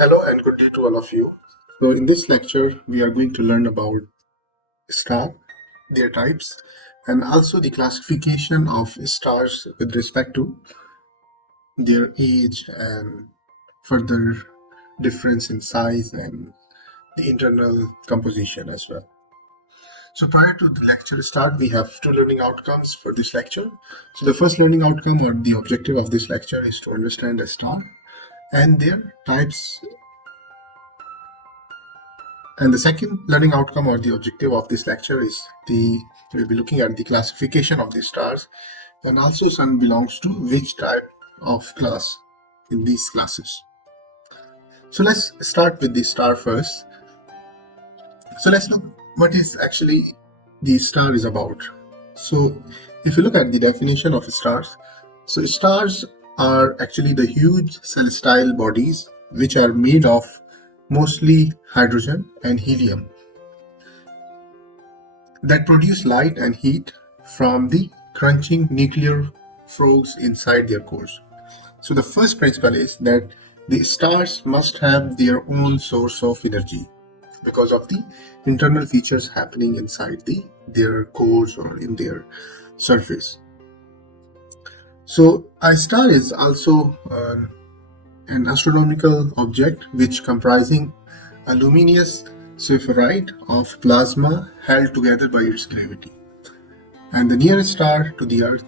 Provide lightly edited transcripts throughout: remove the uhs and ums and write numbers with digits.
Hello and good day to all of you. So in this lecture, we are going to learn about star, their types, and also the classification of stars with respect to their age and further difference in size and the internal composition as well. So prior to the lecture start, we have two learning outcomes for this lecture. So the first learning outcome or the objective of this lecture is to understand a star and their types. And the second learning outcome or the objective of this lecture is we'll be looking at the classification of the stars and also sun belongs to which type of class in these classes. So let's start with the star first. So let's look what is actually the star is about. So if you look at the definition of stars, so stars are actually the huge celestial bodies which are made of mostly hydrogen and helium that produce light and heat from the crunching nuclear frogs inside their cores. So the first principle is that the stars must have their own source of energy because of the internal features happening inside their cores or in their surface. So a star is also an astronomical object which comprising a luminous spheroid of plasma held together by its gravity. And the nearest star to the Earth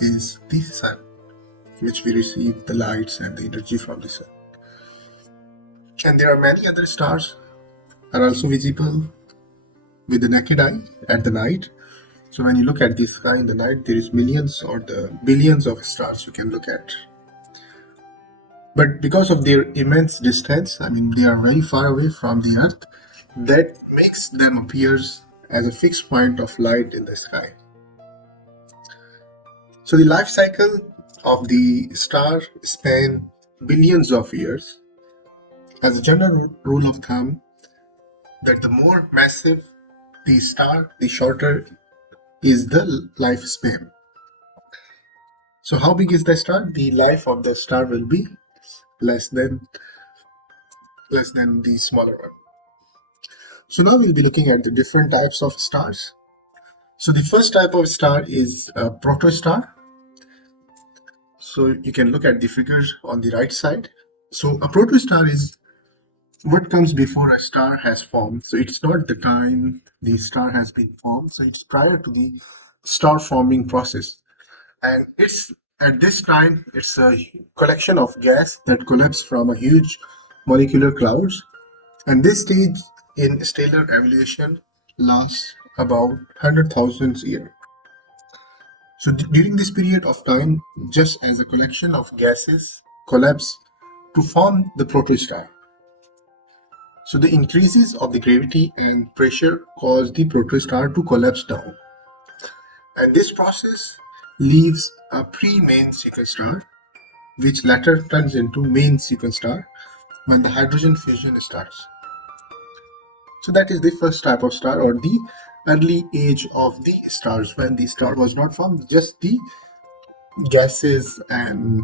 is the Sun, which we receive the lights and the energy from the Sun. And there are many other stars are also visible with the naked eye at the night. So when you look at the sky in the night, there is millions or the billions of stars you can look at. But because of their immense distance, they are very far away from the Earth, that makes them appear as a fixed point of light in the sky. So the life cycle of the star span billions of years. As a general rule of thumb, that the more massive the star, the shorter is the lifespan. So how big is the star? The life of the star will be less than the smaller one. So now we'll be looking at the different types of stars. So the first type of star is a protostar. So you can look at the figures on the right side. So a protostar is what comes before a star has formed. So it's not the time the star has been formed. So it's prior to the star forming process. And at this time, it's a collection of gas that collapse from a huge molecular clouds. And this stage in stellar evolution lasts about 100,000 years. So during this period of time, just as a collection of gases collapse to form the protostar. So the increases of the gravity and pressure cause the protostar to collapse down. And this process leaves a pre-main sequence star, which later turns into main sequence star when the hydrogen fusion starts. So that is the first type of star or the early age of the stars when the star was not formed, just the gases and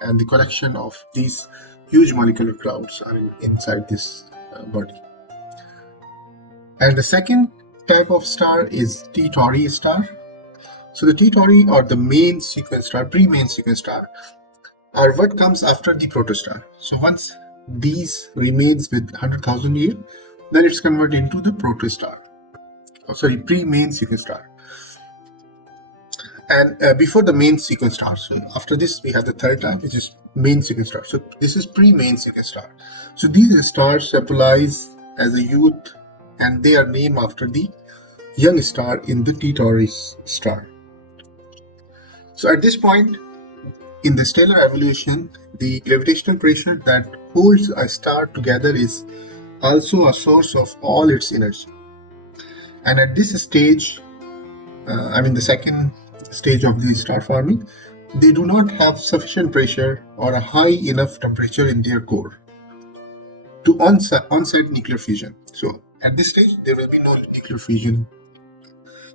the collection of these huge molecular clouds are inside this body. And the second type of star is T Tauri star. So the T Tauri or the main sequence star, pre-main sequence star, are what comes after the protostar. So once these remains with 100,000 years, then it's converted into the protostar. Pre-main sequence star. And before the main sequence star, so after this we have the third type, which is main sequence star. So this is pre-main sequence star. So these stars symbolize as a youth, and they are named after the young star in the T Tauri star. So at this point in the stellar evolution, the gravitational pressure that holds a star together is also a source of all its energy. And at this stage, the second stage of the star forming, they do not have sufficient pressure or a high enough temperature in their core to onset nuclear fusion. So at this stage, there will be no nuclear fusion.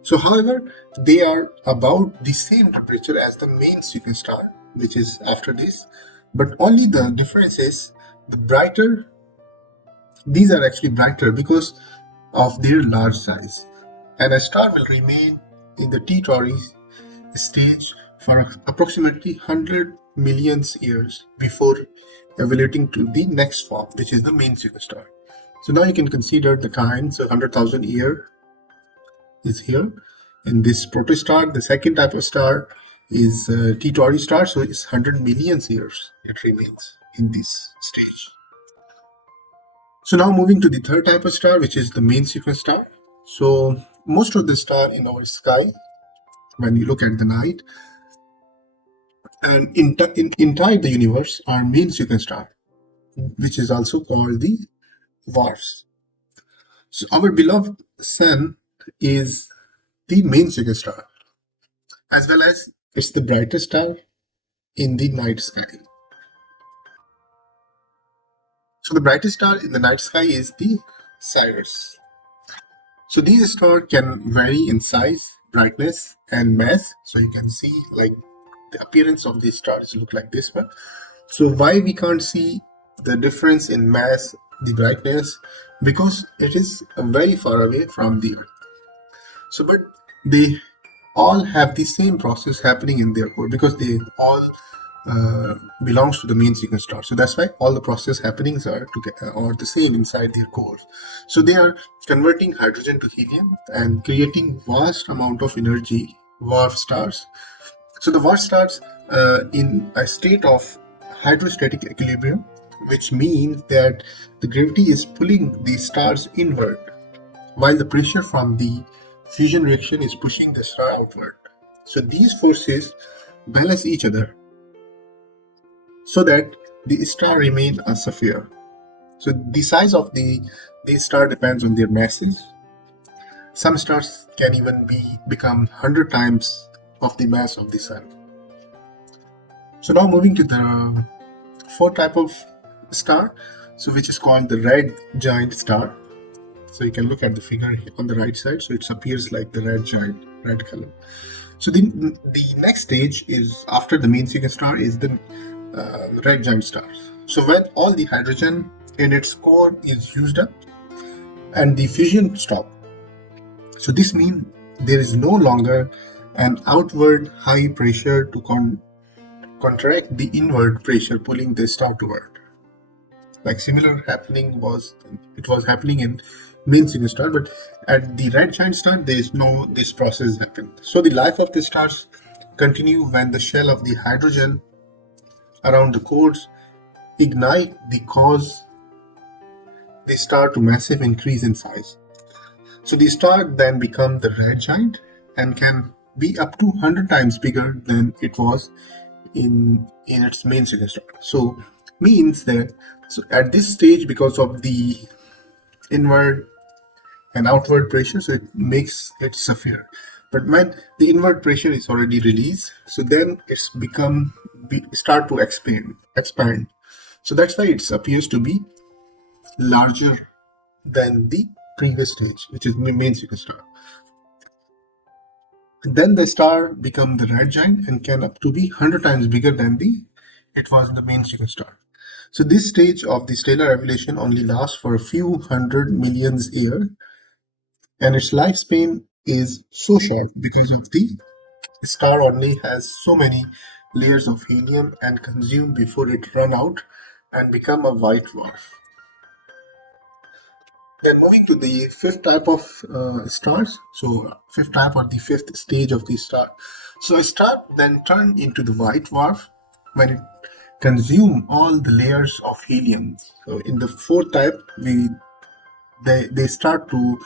So however, they are about the same temperature as the main sequence star, which is after this, but only the difference is the brighter, these are actually brighter because of their large size. And a star will remain in the T-Tauri stage for approximately 100 million years before evoluting to the next form, which is the main superstar. So now you can consider the time. So 100,000 year is here. And this protostar, the second type of star, is T-Tauri star. So it's 100 million years it remains in this stage. So now moving to the third type of star, which is the main sequence star. So most of the star in our sky, when you look at the night, and inside the universe are main sequence star, which is also called the dwarfs. So our beloved sun is the main sequence star, as well as it's the brightest star in the night sky. So the brightest star in the night sky is the Sirius. So these stars can vary in size, brightness, and mass. So you can see like the appearance of these stars look like this one. So why we can't see the difference in mass, the brightness? Because it is very far away from the Earth. So but they all have the same process happening in their core because they all belongs to the main sequence star. So that's why all the process happenings are the same inside their cores. So they are converting hydrogen to helium and creating vast amount of energy, dwarf stars. So the dwarf stars in a state of hydrostatic equilibrium, which means that the gravity is pulling the stars inward, while the pressure from the fusion reaction is pushing the star outward. So these forces balance each other so that the star remain a sphere. So the size of the star depends on their masses. Some stars can even become 100 times of the mass of the sun. So now moving to the fourth type of star, so which is called the red giant star. So you can look at the figure on the right side. So it appears like the red giant, red color. So the next stage is after the main sequence star is the red giant star. So when all the hydrogen in its core is used up and the fusion stops. So this means there is no longer an outward high pressure to counteract the inward pressure pulling the star toward. Like similar happening was happening in main sequence star, but at the red giant star there is no this process happen. So the life of the stars continue when the shell of the hydrogen around the cores ignite the cause the star to massive increase in size. So the star then become the red giant and can be up to 100 times bigger than it was in its main sequence star. So means that at this stage, because of the inward and outward pressure, so it makes it sphere. But when the inward pressure is already released, so then it's start to expand. So that's why it appears to be larger than the previous stage, which is the main sequence star. Then the star become the red giant and can up to be 100 times bigger than it was in the main sequence star. So this stage of the stellar evolution only lasts for a few 100 million years, and its lifespan is so short because of the star only has so many layers of helium and consume before it run out and become a white dwarf. Then moving to the fifth type of stars. So fifth type or the fifth stage of the star. So a star then turn into the white dwarf when it consume all the layers of helium. So in the fourth type, they start to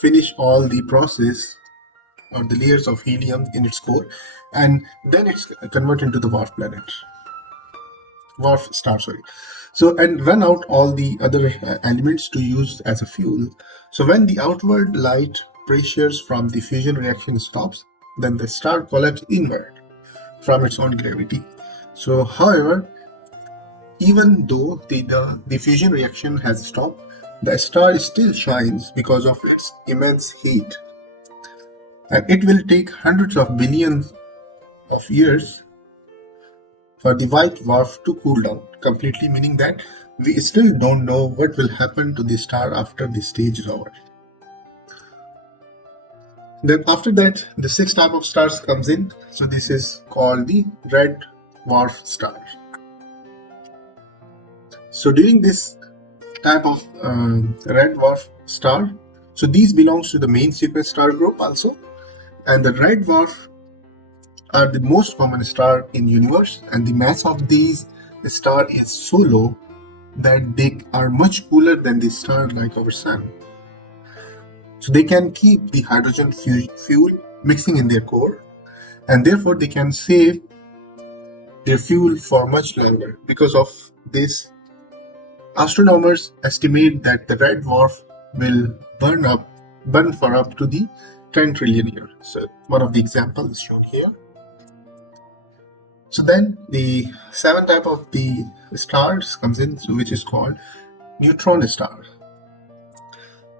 finish all the process or the layers of helium in its core, and then it's converted into the dwarf star. So and run out all the other elements to use as a fuel. So when the outward light pressures from the fusion reaction stops, then the star collapses inward from its own gravity. So however, even though the fusion reaction has stopped, the star still shines because of its immense heat. And it will take hundreds of billions of years for the white dwarf to cool down completely, meaning that we still don't know what will happen to the star after the stage is over. Then after that, the sixth type of stars comes in. So this is called the red dwarf star. So during this type of red dwarf star, so these belongs to the main sequence star group also, and the red dwarf are the most common star in universe, and the mass of these star is so low that they are much cooler than the star like our sun. So they can keep the hydrogen fuel mixing in their core, and therefore they can save their fuel for much longer. Because of this, astronomers estimate that the red dwarf will burn for up to the 10 trillion years. So one of the examples is shown here. So then the seventh type of the stars comes in, which is called neutron star.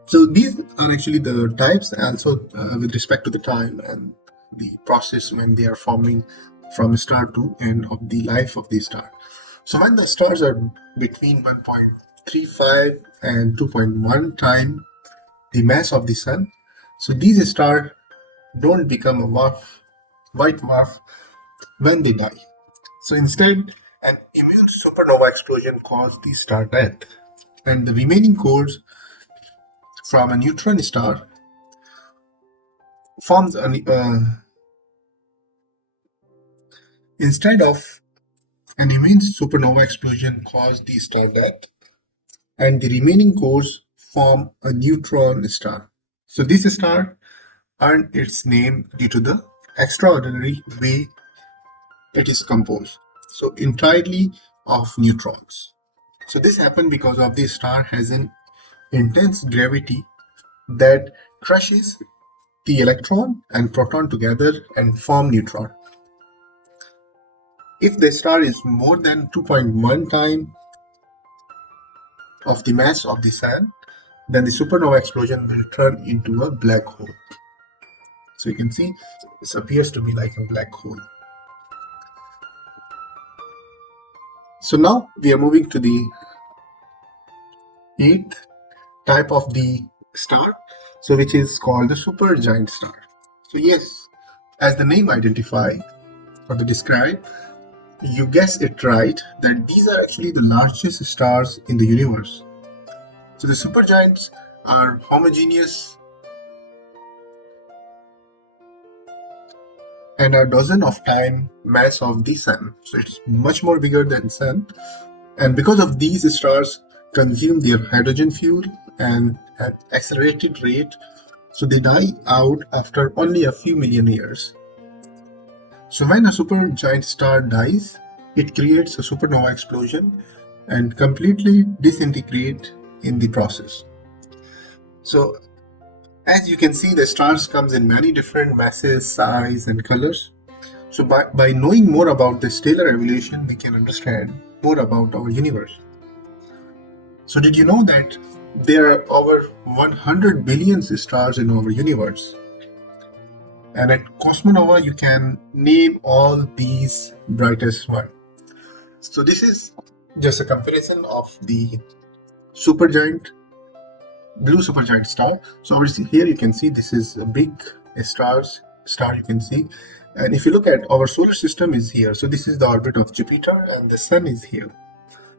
So these are actually the types also with respect to the time and the process when they are forming from star to end of the life of the star. So when the stars are between 1.35 and 2.1 times the mass of the sun, so these stars don't become a white dwarf when they die. So instead, an immune supernova explosion caused the star death, and the remaining cores from a neutron star forms instead of an immense supernova explosion caused the star death, and the remaining cores form a neutron star. So this star earned its name due to the extraordinary way it is composed, so entirely of neutrons. So this happened because of the star has an intense gravity that crushes the electron and proton together and form neutron. If the star is more than 2.1 times of the mass of the sun, then the supernova explosion will turn into a black hole. So you can see this appears to be like a black hole. So now we are moving to the eighth type of the star, so which is called the supergiant star. So yes, as the name identify or the describe, you guess it right that these are actually the largest stars in the universe. So the supergiants are homogeneous and are dozen of times mass of the sun. So it's much more bigger than sun. And because of these stars consume their hydrogen fuel and at accelerated rate, so they die out after only a few million years. So when a supergiant star dies, it creates a supernova explosion and completely disintegrate in the process. So as you can see, the stars comes in many different masses, size and colors. So by knowing more about the stellar evolution, we can understand more about our universe. So did you know that there are over 100 billion stars in our universe? And at Cosmonova, you can name all these brightest ones. So this is just a comparison of the supergiant, blue supergiant star. So obviously here you can see this is a big star you can see. And if you look at our solar system is here. So this is the orbit of Jupiter and the sun is here.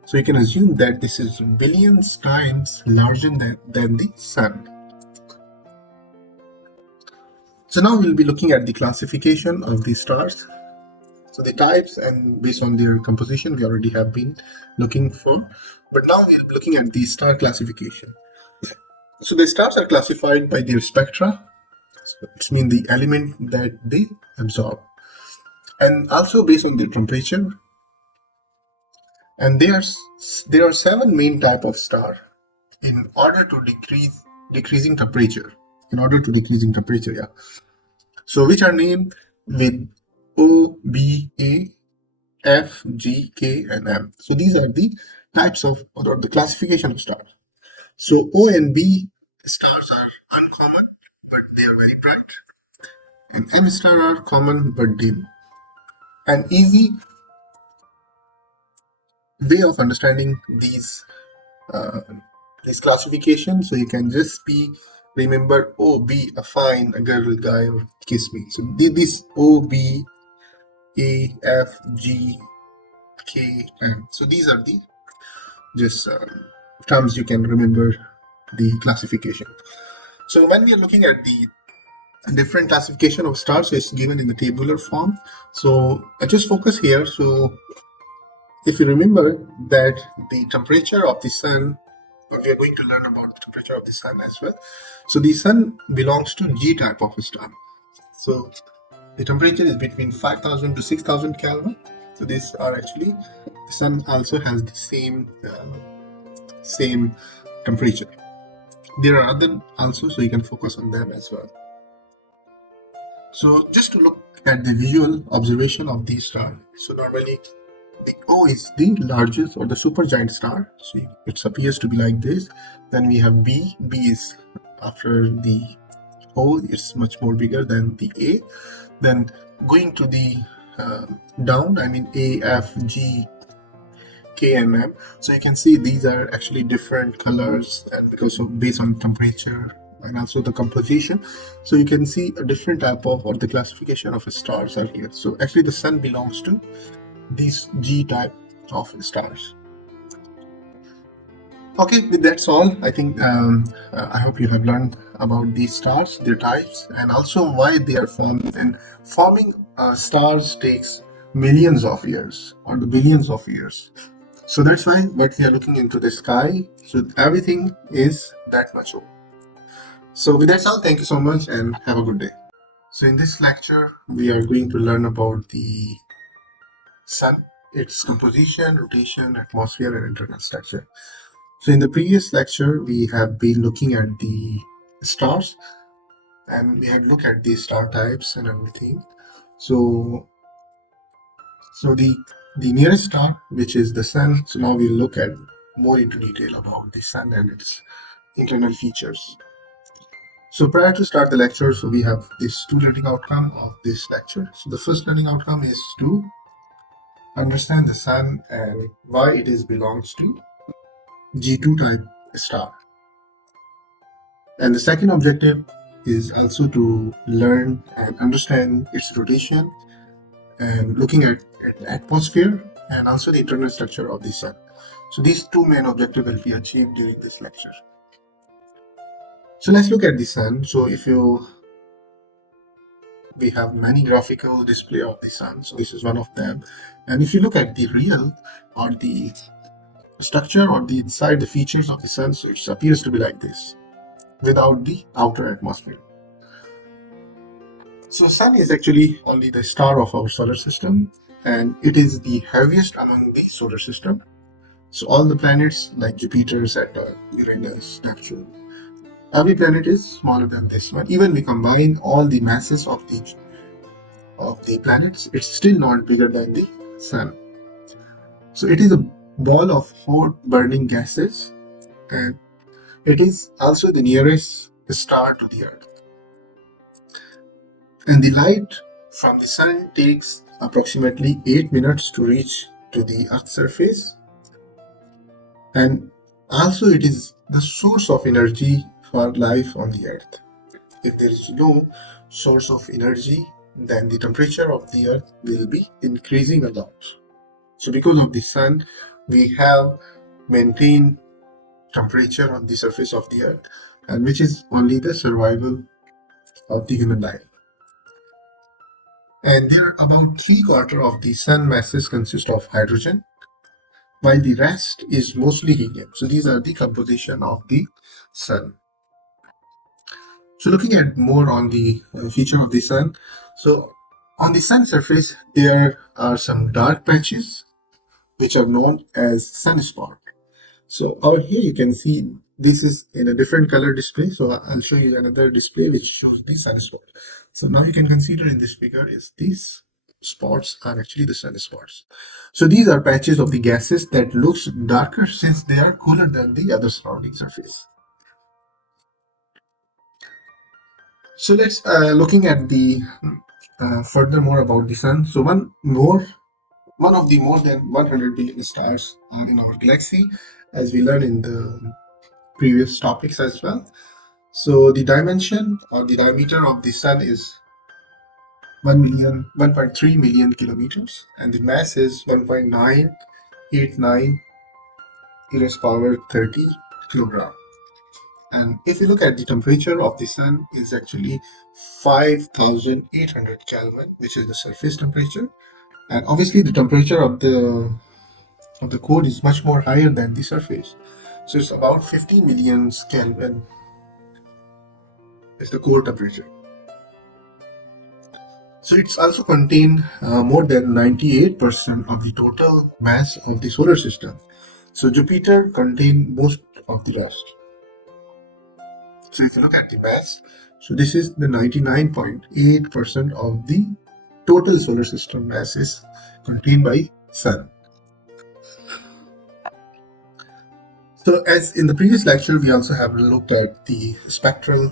So you can assume that this is billions times larger than the sun. So now we'll be looking at the classification of the stars. So the types and based on their composition we already have been looking for. But now we're looking at the star classification. So the stars are classified by their spectra, which means the element that they absorb, and also based on their temperature. And there are 7 main type of star in order to decreasing temperature. Yeah. So which are named with O, B, A, F, G, K, and M. So these are the types of or the classification of stars. So O and B stars are uncommon, but they are very bright. And M star are common but dim. And way of understanding uh, these classifications. So you can just be remember O B, a fine, a girl, guy, or kiss me. So this O B A F G K M. So these are the just terms you can remember the classification. So when we are looking at the different classification of stars, so it's given in the tabular form. So I just focus here. So if you remember that the temperature of the sun, or we are going to learn about the temperature of the sun as well. So the sun belongs to G type of a star. So the temperature is between 5,000 to 6,000 Kelvin. So these are actually, the sun also has the same temperature. There are other also, so you can focus on them as well. So just to look at the visual observation of these stars. So normally the O is the largest or the supergiant star. So it appears to be like this. Then we have B. B is after the O, it's much more bigger than the A. Then going to the down, I mean A, F, G, K, and M. So you can see these are actually different colors, and because of based on temperature and also the composition. So you can see a different type of or the classification of stars are here. So actually the sun belongs to these G type of stars. Okay, with that's all. I think I hope you have learned about these stars, their types, and also why they are formed. And forming stars takes millions of years or the billions of years. So that's why what we are looking into the sky. So everything is that much old. So with that all, thank you so much and have a good day. So in this lecture, we are going to learn about the sun, its composition, rotation, atmosphere, and internal structure. So in the previous lecture, we have been looking at the stars and we had looked at the star types and everything. So the nearest star, which is the sun. So now we'll look at more into detail about the sun and its internal features. So prior to start the lecture, so we have this two learning outcome of this lecture. So the first learning outcome is to understand the sun and why it is belongs to G2 type star. And the second objective is also to learn and understand its rotation and looking at the atmosphere and also the internal structure of the sun. So these two main objectives will be achieved during this lecture. So let's look at the sun. So we have many graphical display of the sun. So this is one of them. And if you look at the real or the structure or the inside the features of the sun, so it appears to be like this without the outer atmosphere. So sun is actually only the star of our solar system and it is the heaviest among the solar system. So all the planets like Jupiter, Saturn, Uranus, Neptune, every planet is smaller than this one. Even we combine all the masses of the planets, it's still not bigger than the sun. So it is a ball of hot burning gases and it is also the nearest star to the earth. And the light from the sun takes approximately 8 minutes to reach to the earth's surface. And also it is the source of energy for life on the earth. If there is no source of energy, then the temperature of the earth will be increasing a lot. So because of the sun, we have maintained temperature on the surface of the earth, and which is only the survival of the human life. And there are about 3/4 of the sun masses consist of hydrogen, while the rest is mostly helium. So these are the composition of the sun. So looking at more on the feature of the sun. So on the sun surface, there are some dark patches which are known as sunspots. So over here you can see this is in a different color display. So I'll show you another display which shows the sunspot. So now you can consider in this figure is these spots are actually the sunspots. So these are patches of the gases that looks darker since they are cooler than the other surrounding surface. So let's looking at the furthermore about the sun. So one more one of the more than 100 billion stars in our galaxy, as we learned in the previous topics as well. So the dimension or the diameter of the sun is 1.3 million kilometers, and the mass is 1.989 raised power 30 kilogram. And if you look at the temperature of the sun is actually 5,800 Kelvin, which is the surface temperature. And obviously the temperature of the core is much more higher than the surface. So it's about 50 million Kelvin is the core temperature. So it's also contain more than 98% of the total mass of the solar system. So Jupiter contain most of the rest. So if you look at the mass, so this is the 99.8% of the total solar system mass is contained by Sun. So as in the previous lecture, we also have looked at the spectral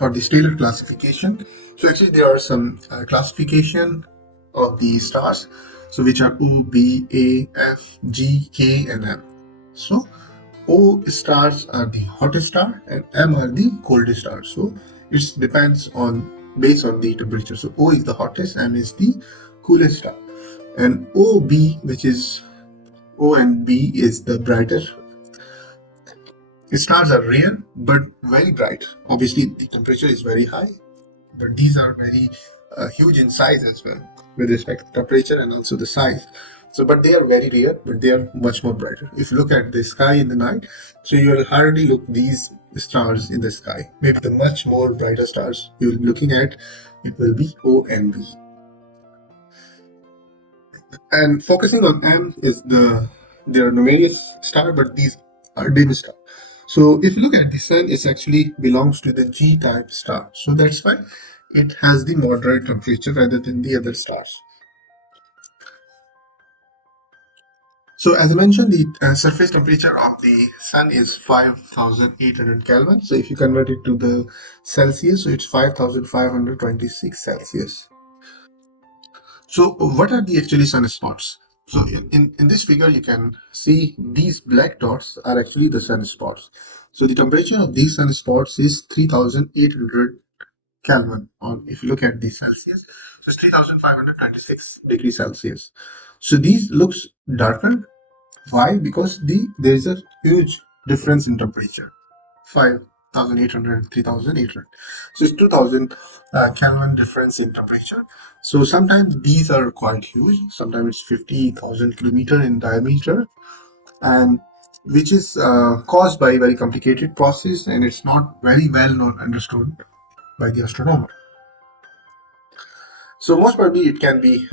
or the stellar classification. So actually there are some classification of the stars, so which are O, B, A, F, G, K, and M. So O stars are the hottest star and M are the coldest star. So it depends on based on the temperature. So O is the hottest, M is the coolest star, and OB, which is O and B, is the brighter. Stars are rare but very bright. Obviously, the temperature is very high, but these are very huge in size as well with respect to temperature and also the size. So, but they are very rare, but they are much more brighter. If you look at the sky in the night, so you will hardly look these stars in the sky. Maybe the much more brighter stars you're looking at, it will be O and B. And focusing on M is there are numerous star, but these are dim star. So if you look at the sun, it actually belongs to the G type star. So that's why it has the moderate temperature rather than the other stars. So as I mentioned, the surface temperature of the sun is 5,800 Kelvin. So if you convert it to the Celsius, so it's 5,526 Celsius. So what are the actually sunspots? So in this figure, you can see these black dots are actually the sunspots. So the temperature of these sunspots is 3,800 Kelvin, or if you look at the Celsius, so it's 3,526 degrees Celsius. So these looks darker. Why? Because there is a huge difference in temperature. 5,800, 3,800. So it's 2,000 Kelvin difference in temperature. So sometimes these are quite huge. Sometimes it's 50,000 kilometer in diameter, and which is caused by a very complicated process, and it's not very well known understood by the astronomer. So most probably it can be,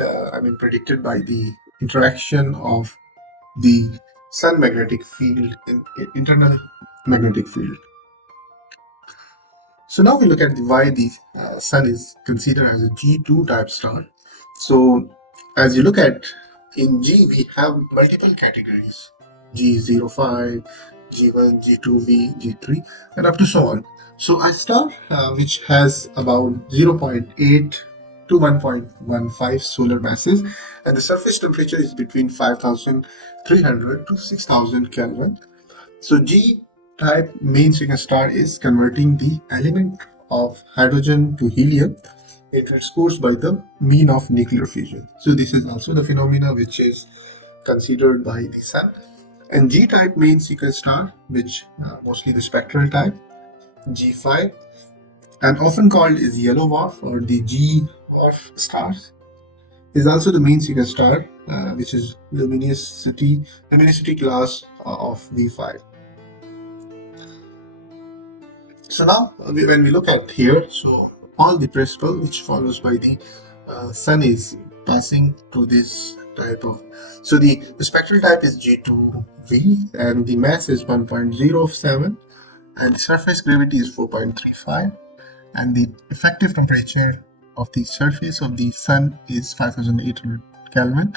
predicted by the interaction of the sun magnetic field in internal magnetic field. So now we look at why the sun is considered as a G2 type star. So as you look at in G, we have multiple categories: G05, G1, G2V, G3, and up to so on. So a star which has about 0.8 to 1.15 solar masses, and the surface temperature is between 5,300 to 6,000 Kelvin. So G type main sigma star is converting the element of hydrogen to helium. It is caused by the mean of nuclear fusion. So this is also the phenomena which is considered by the sun. And G type main sequence star, which mostly the spectral type, G5, and often called is yellow dwarf or the G dwarf stars, is also the main sequence star, which is luminosity class of V5. So now when we look at here, so all the principle which follows by the sun is passing to this type of, so the spectral type is G2V, and the mass is 1.07, and the surface gravity is 4.35, and the effective temperature of the surface of the sun is 5,800 Kelvin,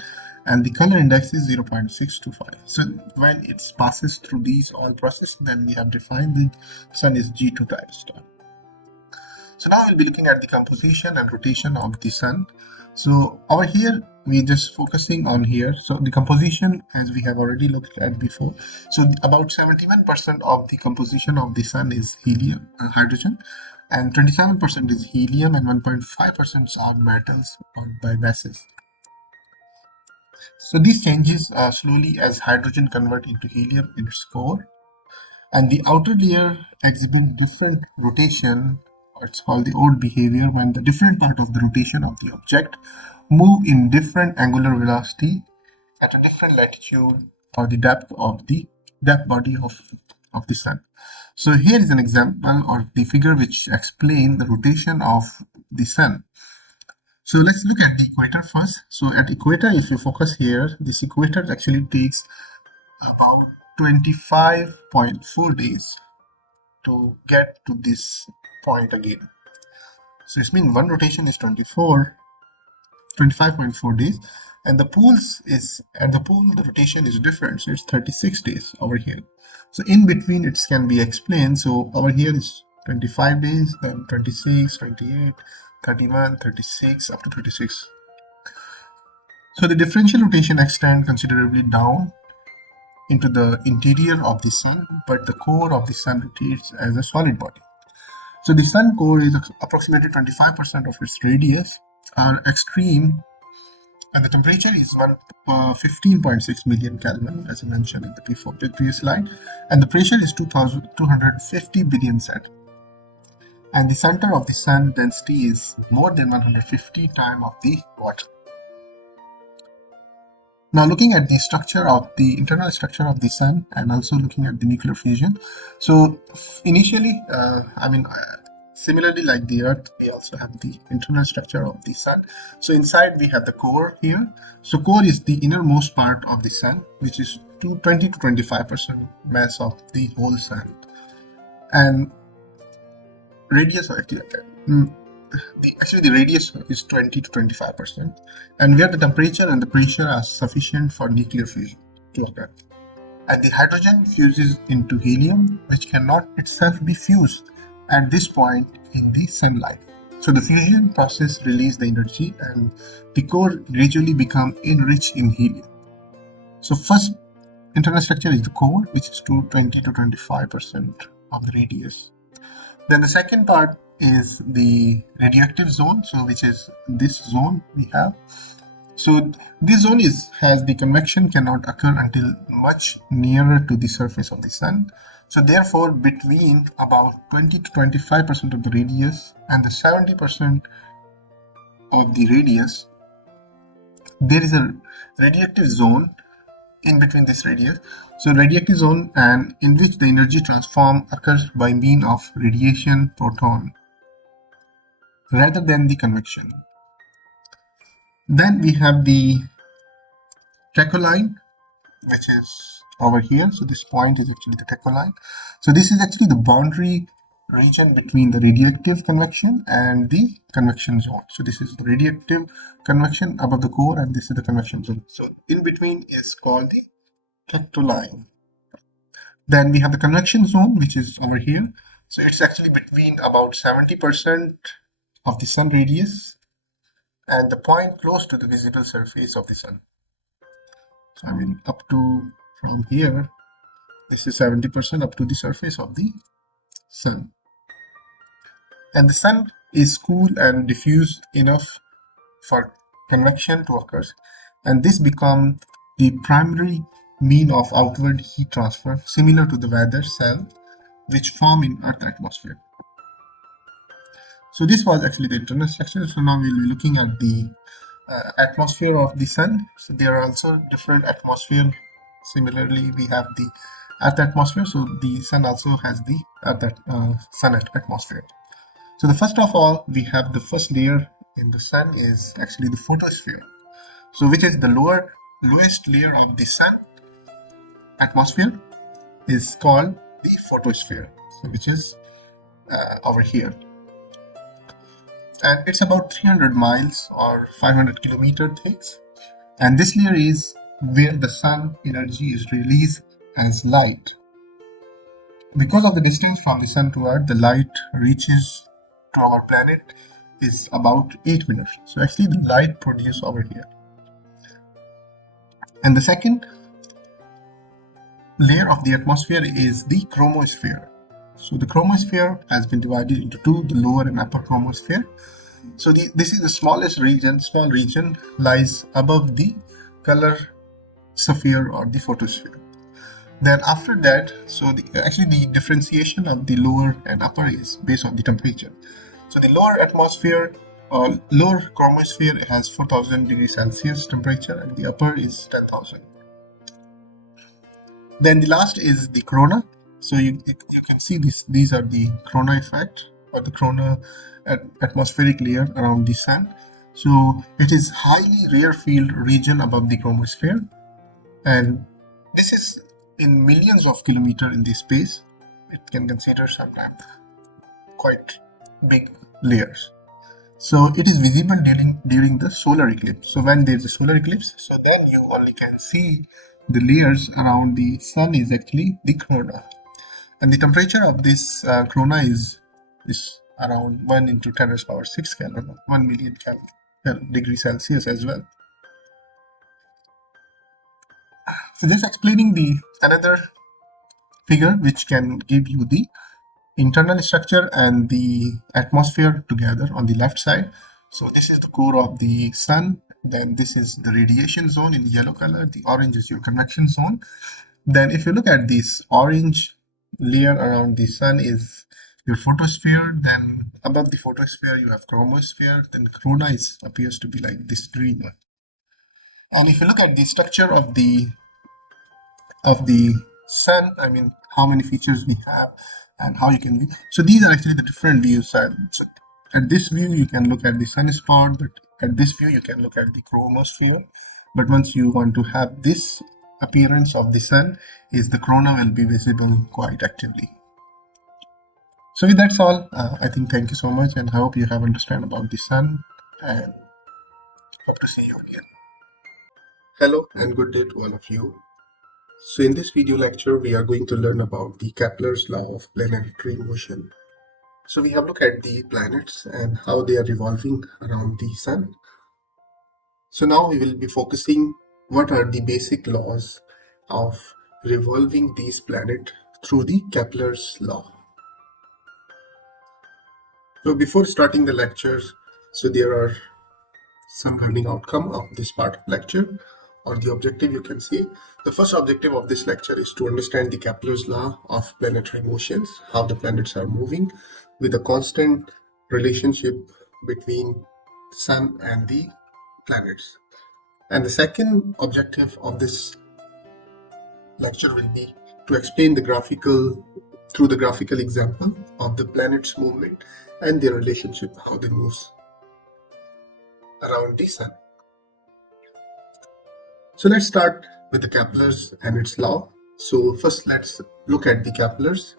and the color index is 0.625. So when it passes through these all processes, then we have defined the sun is G2 type star. So now we'll be looking at the composition and rotation of the sun. So over here, we just focusing on here. So the composition, as we have already looked at before, so about 71% of the composition of the sun is helium, hydrogen, and 27% is helium, and 1.5% are metals or by masses. So this changes slowly as hydrogen convert into helium in its core, and the outer layer exhibit different rotation, or it's called the odd behavior, when the different part of the rotation of the object move in different angular velocity at a different latitude or the depth body of the sun. So here is an example or the figure which explain the rotation of the sun. So let's look at the equator first. So at equator, if you focus here, this equator actually takes about 25.4 days to get to this point again. So it means one rotation is 25.4 days, and the pole the rotation is different, so it's 36 days over here. So in between it can be explained. So over here is 25 days, then 26, 28, 31, 36, up to 36. So the differential rotation extends considerably down into the interior of the sun, but the core of the sun rotates as a solid body. So the sun core is approximately 25% of its radius are extreme, and the temperature is 15.6 million Kelvin, as I mentioned in the previous slide, and the pressure is 2,250 billion Sat. And the center of the sun density is more than 150 times of the water. Now looking at the internal structure of the sun, and also looking at the nuclear fusion. So initially, similarly like the Earth, we also have the internal structure of the sun. So inside we have the core here. So core is the innermost part of the sun, which is 20 to 25% mass of the whole sun. And radius the radius is 20 to 25%, and where the temperature and the pressure are sufficient for nuclear fusion to occur. And the hydrogen fuses into helium, which cannot itself be fused at this point in the sunlight. So the fusion process releases the energy, and the core gradually becomes enriched in helium. So first internal structure is the core, which is 20 to 25% of the radius. Then the second part is the radioactive zone, so which is this zone we have. So this zone has the convection cannot occur until much nearer to the surface of the sun. So therefore, between about 20 to 25% of the radius and the 70% of the radius, there is a radioactive zone in between this radius. So radioactive zone, and in which the energy transform occurs by means of radiation proton rather than the convection. Then we have the tachyline, which is over here. So this point is actually the tachyline. So this is actually the boundary region between the radioactive convection and the convection zone. So this is the radioactive convection above the core, and this is the convection zone. So in between is called the tachyline. Then we have the convection zone, which is over here. So it's actually between about 70% of the sun radius and the point close to the visible surface of the sun. So up to from here, this is 70% up to the surface of the sun. And the sun is cool and diffuse enough for convection to occur, and this becomes the primary mean of outward heat transfer, similar to the weather cell which form in Earth atmosphere. So this was actually the internal structure. So now we'll be looking at the atmosphere of the sun. So there are also different atmosphere. Similarly, we have the Earth atmosphere. So the sun also has the sun atmosphere. So the first of all, we have the first layer in the sun is actually the photosphere. So which is the lowest layer of the sun atmosphere is called the photosphere, so which is over here. And it's about 300 miles or 500 kilometer thick. And this layer is where the sun energy is released as light. Because of the distance from the sun to Earth, the light reaches to our planet is about 8 minutes. So actually the light produced over here. And the second layer of the atmosphere is the chromosphere. So the chromosphere has been divided into two, the lower and upper chromosphere. So this is the smallest region. Small region lies above the color sphere or the photosphere. Then after that, so actually the differentiation of the lower and upper is based on the temperature. So the lower atmosphere or lower chromosphere has 4000 degrees Celsius temperature, and the upper is 10,000. Then the last is the corona. So you can see these are the corona effect or the corona atmospheric layer around the sun. So it is highly rarefied region above the chromosphere, and this is in millions of kilometers in the space. It can consider sometimes quite big layers. So it is visible during the solar eclipse. So when there is a solar eclipse, so then you only can see the layers around the sun is actually the corona. And the temperature of this corona is around 1 into 10 raised power 6 Kelvin, 1 million degree Celsius as well. So this explaining the another figure which can give you the internal structure and the atmosphere together on the left side. So this is the core of the sun. Then this is the radiation zone in yellow color. The orange is your convection zone. Then if you look at this orange layer around the sun is your photosphere. Then above the photosphere you have chromosphere. Then corona appears to be like this green one. And if you look at the structure of the sun, I mean how many features we have and how you can view. So these are actually the different views. So at this view you can look at the sunspot, but at this view you can look at the chromosphere. But once you want to have this appearance of the sun, is the corona will be visible quite actively. So with that's all. I think thank you so much, and I hope you have understand about the sun, and hope to see you again. Hello and good day to all of you. So in this video lecture, we are going to learn about the Kepler's law of planetary motion. So we have looked at the planets and how they are revolving around the sun. So now we will be focusing what are the basic laws of revolving these planets through the Kepler's law. So before starting the lectures, so there are some learning outcome of this part of lecture, or the objective you can see. The first objective of this lecture is to understand the Kepler's law of planetary motions, how the planets are moving with a constant relationship between the sun and the planets. And the second objective of this lecture will be to explain through the graphical example of the planets' movement and their relationship, how they move around the sun. So let's start with the Kepler's and its law. So first let's look at the Kepler's.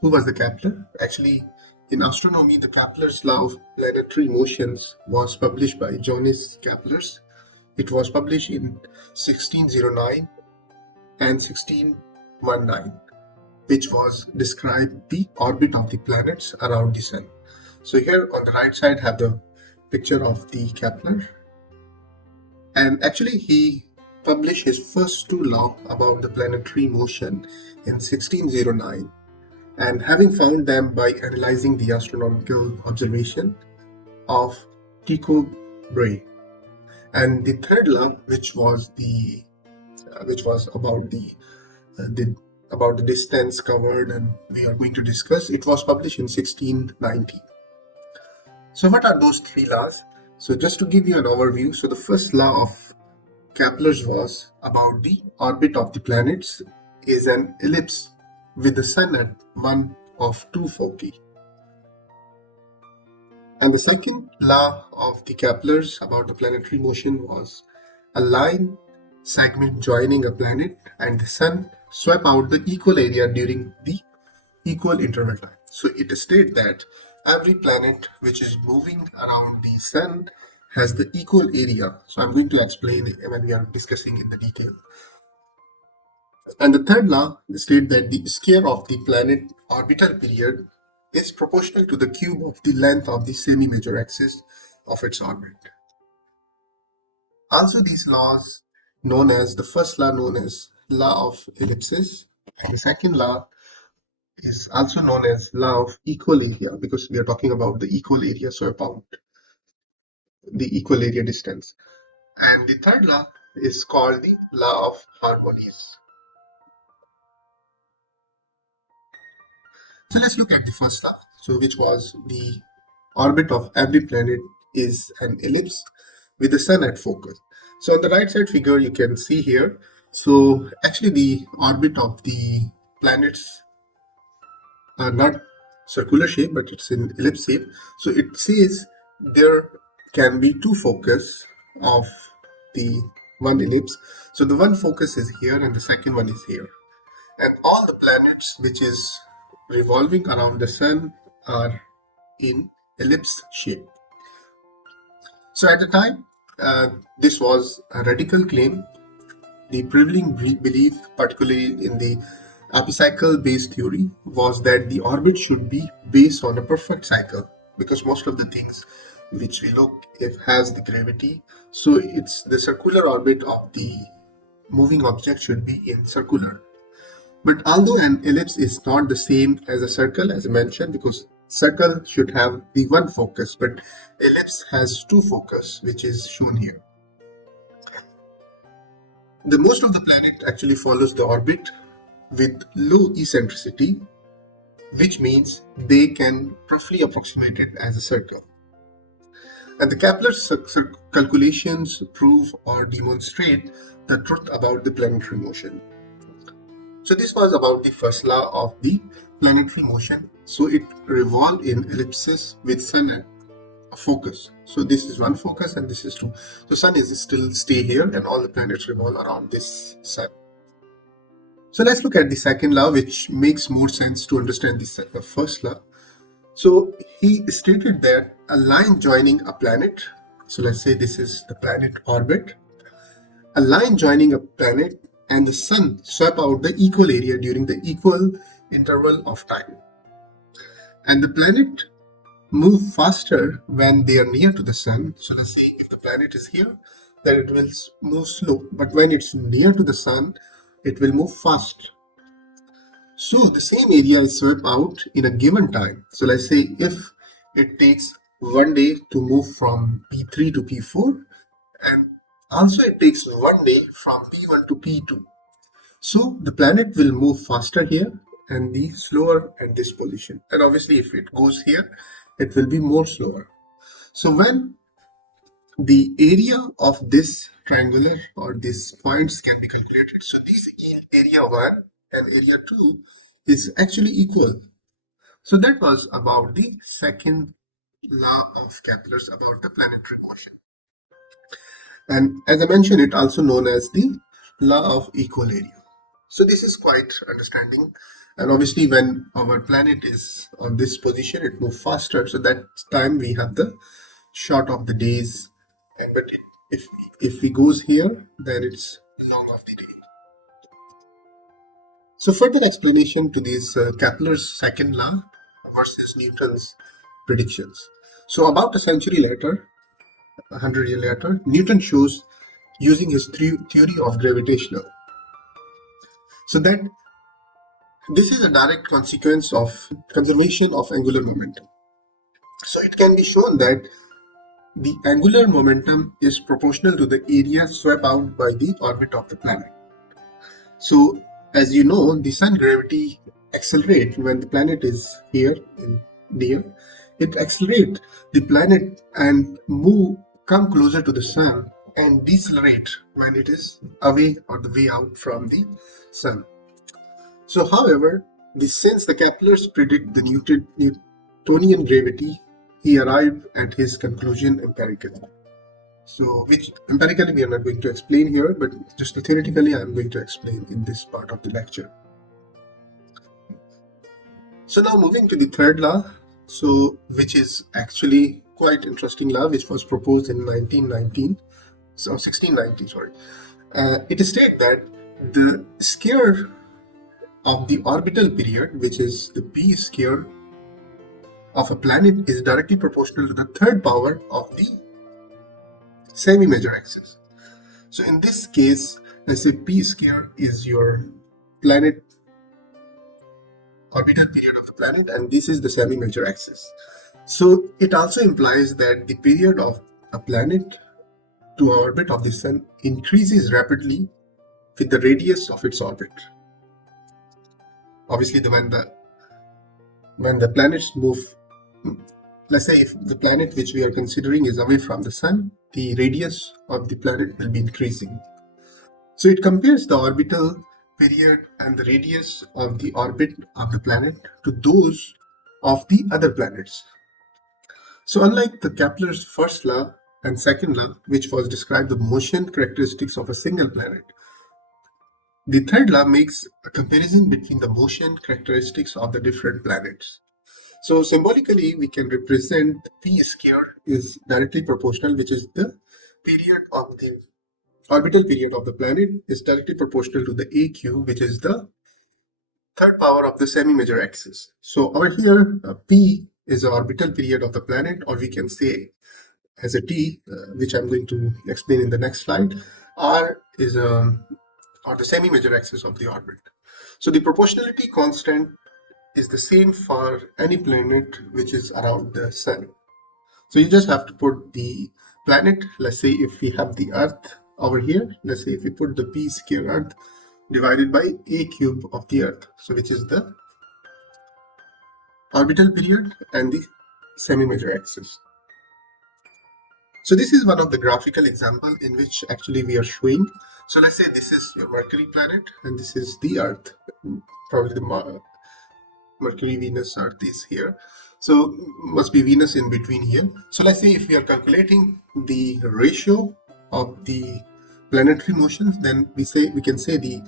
Who was the Kepler? Actually, in astronomy, the Kepler's law of planetary motions was published by Johannes Kepler. It was published in 1609 and 1619, which was described the orbit of the planets around the sun. So here on the right side have the picture of the Kepler. And actually he published his first two laws about the planetary motion in 1609, and having found them by analyzing the astronomical observation of Tycho Brahe. And the third law, which was about the distance covered, and we are going to discuss, it was published in 1690. So what are those three laws? So just to give you an overview, so the first law of Kepler's was about the orbit of the planets is an ellipse with the sun at one of two foci. And the second law of the Kepler's about the planetary motion was a line segment joining a planet and the sun swept out the equal area during the equal interval time. So it states that every planet which is moving around the sun has the equal area. So I'm going to explain it when we are discussing in the detail. And the third law states that the square of the planet orbital period is proportional to the cube of the length of the semi-major axis of its orbit. Also, these laws known as the first law known as law of ellipses, and the second law is also known as law of equal area, because we are talking about the equal area, so about the equal area distance. And the third law is called the law of harmonies. So let's look at the first law, so which was the orbit of every planet is an ellipse with the sun at focus. So on the right side figure you can see here, so actually the orbit of the planets are not circular shape, but it's in ellipse shape. So it says there can be two focus of the one ellipse. So the one focus is here and the second one is here. And all the planets which is revolving around the sun are in ellipse shape. So at the time, this was a radical claim. The prevailing belief, particularly in the epicycle-based theory, was that the orbit should be based on a perfect cycle, because most of the things which we look if has the gravity, so it's the circular orbit of the moving object should be in circular. But although an ellipse is not the same as a circle, as I mentioned, because circle should have the one focus, but ellipse has two focus, which is shown here. The most of the planet actually follows the orbit with low eccentricity, which means they can roughly approximate it as a circle. And the Kepler calculations prove or demonstrate the truth about the planetary motion. So this was about the first law of the planetary motion. So it revolves in ellipses with sun at a focus. So this is one focus and this is two. So sun is still stay here and all the planets revolve around this sun. So let's look at the second law, which makes more sense to understand the first law. So he stated that a line joining a planet, so let's say this is the planet orbit, a line joining a planet and the sun swap out the equal area during the equal interval of time. And the planet move faster when they are near to the sun. So let's say if the planet is here, then it will move slow. But when it's near to the sun, it will move fast. So the same area is swept out in a given time. So let's say if it takes 1 day to move from P3 to P4, and also it takes 1 day from P1 to P2. So the planet will move faster here and be slower at this position. And obviously if it goes here, it will be more slower. So when the area of this triangular or these points can be calculated, so this area 1 and area 2 is actually equal. So that was about the second law of Kepler's about the planetary motion. And as I mentioned, it also known as the law of equal area. So this is quite understanding. And obviously when our planet is on this position, it moves faster. So that time we have the short of the days. But if we goes here, then it's long of the day. So further explanation to this Kepler's second law versus Newton's predictions. So about a century later, 100 years later, Newton shows using his theory of gravitational. So that this is a direct consequence of conservation of angular momentum. So it can be shown that the angular momentum is proportional to the area swept out by the orbit of the planet. So as you know, the sun gravity accelerates when the planet is here in near. It accelerates the planet and come closer to the sun and decelerate when it is away or the way out from the sun. So however, since the Keplers predict the Newtonian gravity, he arrived at his conclusion empirically. So which empirically we are not going to explain here, but just theoretically I am going to explain in this part of the lecture. So now moving to the third law, so which is actually quite interesting law, which was proposed in 1690, sorry. It states that the square of the orbital period, which is the p square of a planet is directly proportional to the third power of the semi-major axis. So in this case, let's say p square is your planet orbital period of the planet, and this is the semi-major axis. So it also implies that the period of a planet to orbit of the sun increases rapidly with the radius of its orbit. Obviously, when the planets move, let's say if the planet which we are considering is away from the sun, the radius of the planet will be increasing. So it compares the orbital period and the radius of the orbit of the planet to those of the other planets. So unlike the Kepler's first law and second law, which was describe the motion characteristics of a single planet, the third law makes a comparison between the motion characteristics of the different planets. So symbolically, we can represent p square is directly proportional, which is the period of the orbital period of the planet is directly proportional to the a cube, which is the third power of the semi-major axis. So over here, p is the orbital period of the planet, or we can say as a t, which I'm going to explain in the next slide. R is or the semi-major axis of the orbit. So the proportionality constant is the same for any planet which is around the sun. So you just have to put the planet, let's say if we have the earth over here, let's say if we put the p square earth divided by a cube of the earth, so which is the orbital period and the semi-major axis. So this is one of the graphical example in which actually we are showing. So let's say this is your Mercury planet and this is the earth, probably the Mercury, Venus, Earth is here. So must be Venus in between here. So let's say if we are calculating the ratio of the planetary motions, then we can say the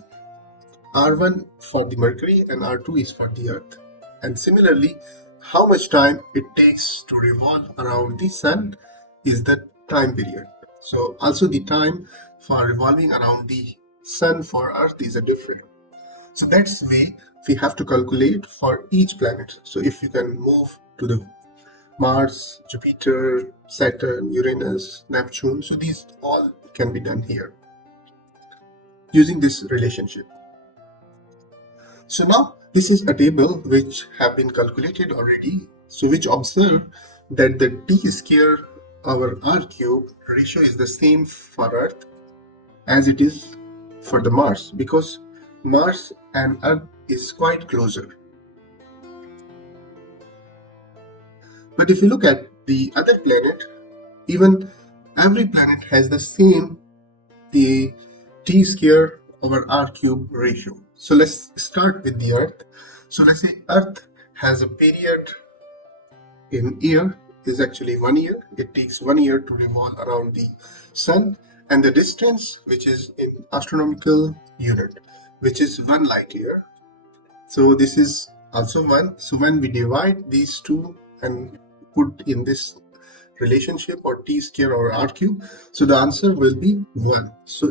R1 for the Mercury and R2 is for the Earth. And similarly, how much time it takes to revolve around the sun is the time period. So also the time for revolving around the sun for Earth is a different. So that's the way we have to calculate for each planet. So if you can move to the Mars, Jupiter, Saturn, Uranus, Neptune, so these all can be done here using this relationship. So now this is a table which have been calculated already. So which observe that the t square over r cube ratio is the same for Earth as it is for the Mars, because Mars and Earth is quite closer. But if you look at the other planet, even every planet has the same the t square over r cube ratio. So let's start with the Earth. So let's say Earth has a period in year is actually 1 year. It takes 1 year to revolve around the sun, and the distance, which is in astronomical unit, which is 1 light year. So this is also 1. So when we divide these two and put in this relationship or t square or r cube, so the answer will be 1. So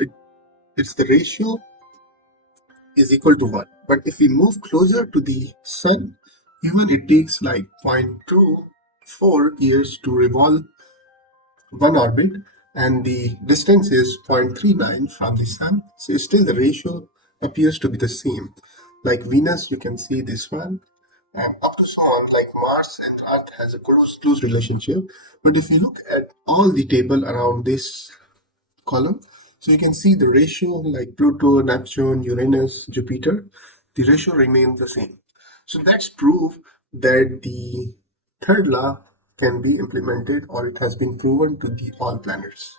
it's the ratio is equal to 1. But if we move closer to the sun, even it takes like 0.24 years to revolve one orbit, and the distance is 0.39 from the sun. So still the ratio appears to be the same. Like Venus, you can see this one, and up to so on, like Mars and Earth has a close relationship. But if you look at all the table around this column, so you can see the ratio like Pluto, Neptune, Uranus, Jupiter, the ratio remains the same. So that's proof that the third law can be implemented, or it has been proven to the all planets.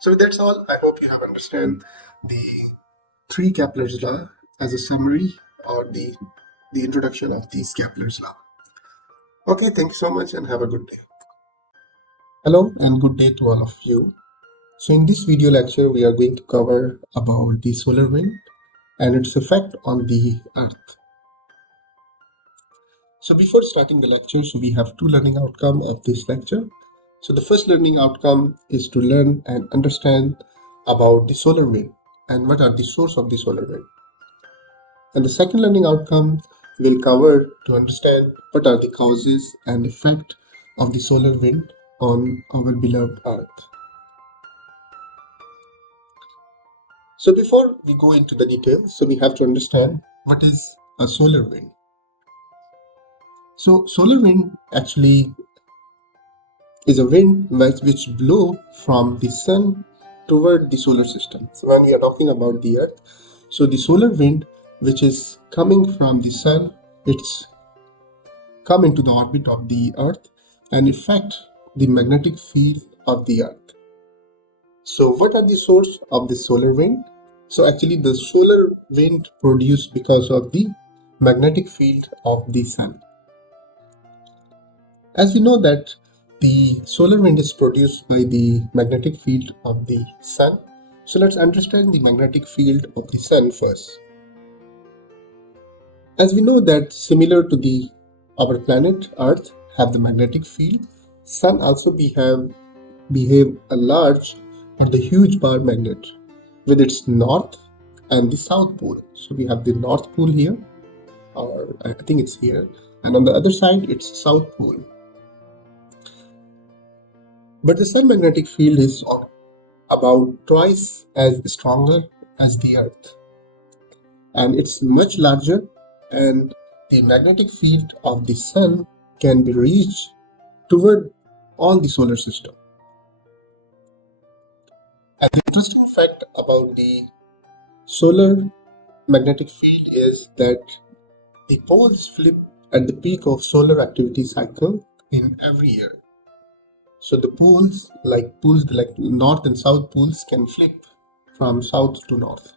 So that's all. I hope you have understand the 3 Kepler's law as a summary, or the introduction of these Kepler's law. Okay, thank you so much and have a good day. Hello and good day to all of you. So in this video lecture, we are going to cover about the solar wind and its effect on the Earth. So before starting the lecture, so we have 2 learning outcomes of this lecture. So the first learning outcome is to learn and understand about the solar wind and what are the source of the solar wind. And the second learning outcome we'll cover to understand what are the causes and effect of the solar wind on our beloved Earth. So before we go into the details, so we have to understand what is a solar wind. So solar wind actually is a wind which blow from the sun toward the solar system. So when we are talking about the Earth, so the solar wind which is coming from the sun, it's come into the orbit of the Earth and affect the magnetic field of the Earth. So what are the source of the solar wind? So actually the solar wind produced because of the magnetic field of the sun. As we know that the solar wind is produced by the magnetic field of the sun. So let's understand the magnetic field of the sun first. As we know that similar to the our planet Earth have the magnetic field, sun also behave a large or the huge bar magnet with its north and the south pole. So we have the north pole here, or I think it's here, and on the other side it's south pole. But the sun magnetic field is about twice as stronger as the Earth, and it's much larger, and the magnetic field of the sun can be reached toward all the solar system. And the interesting fact about the solar magnetic field is that the poles flip at the peak of solar activity cycle in every year. So the poles like north and south poles can flip from south to north.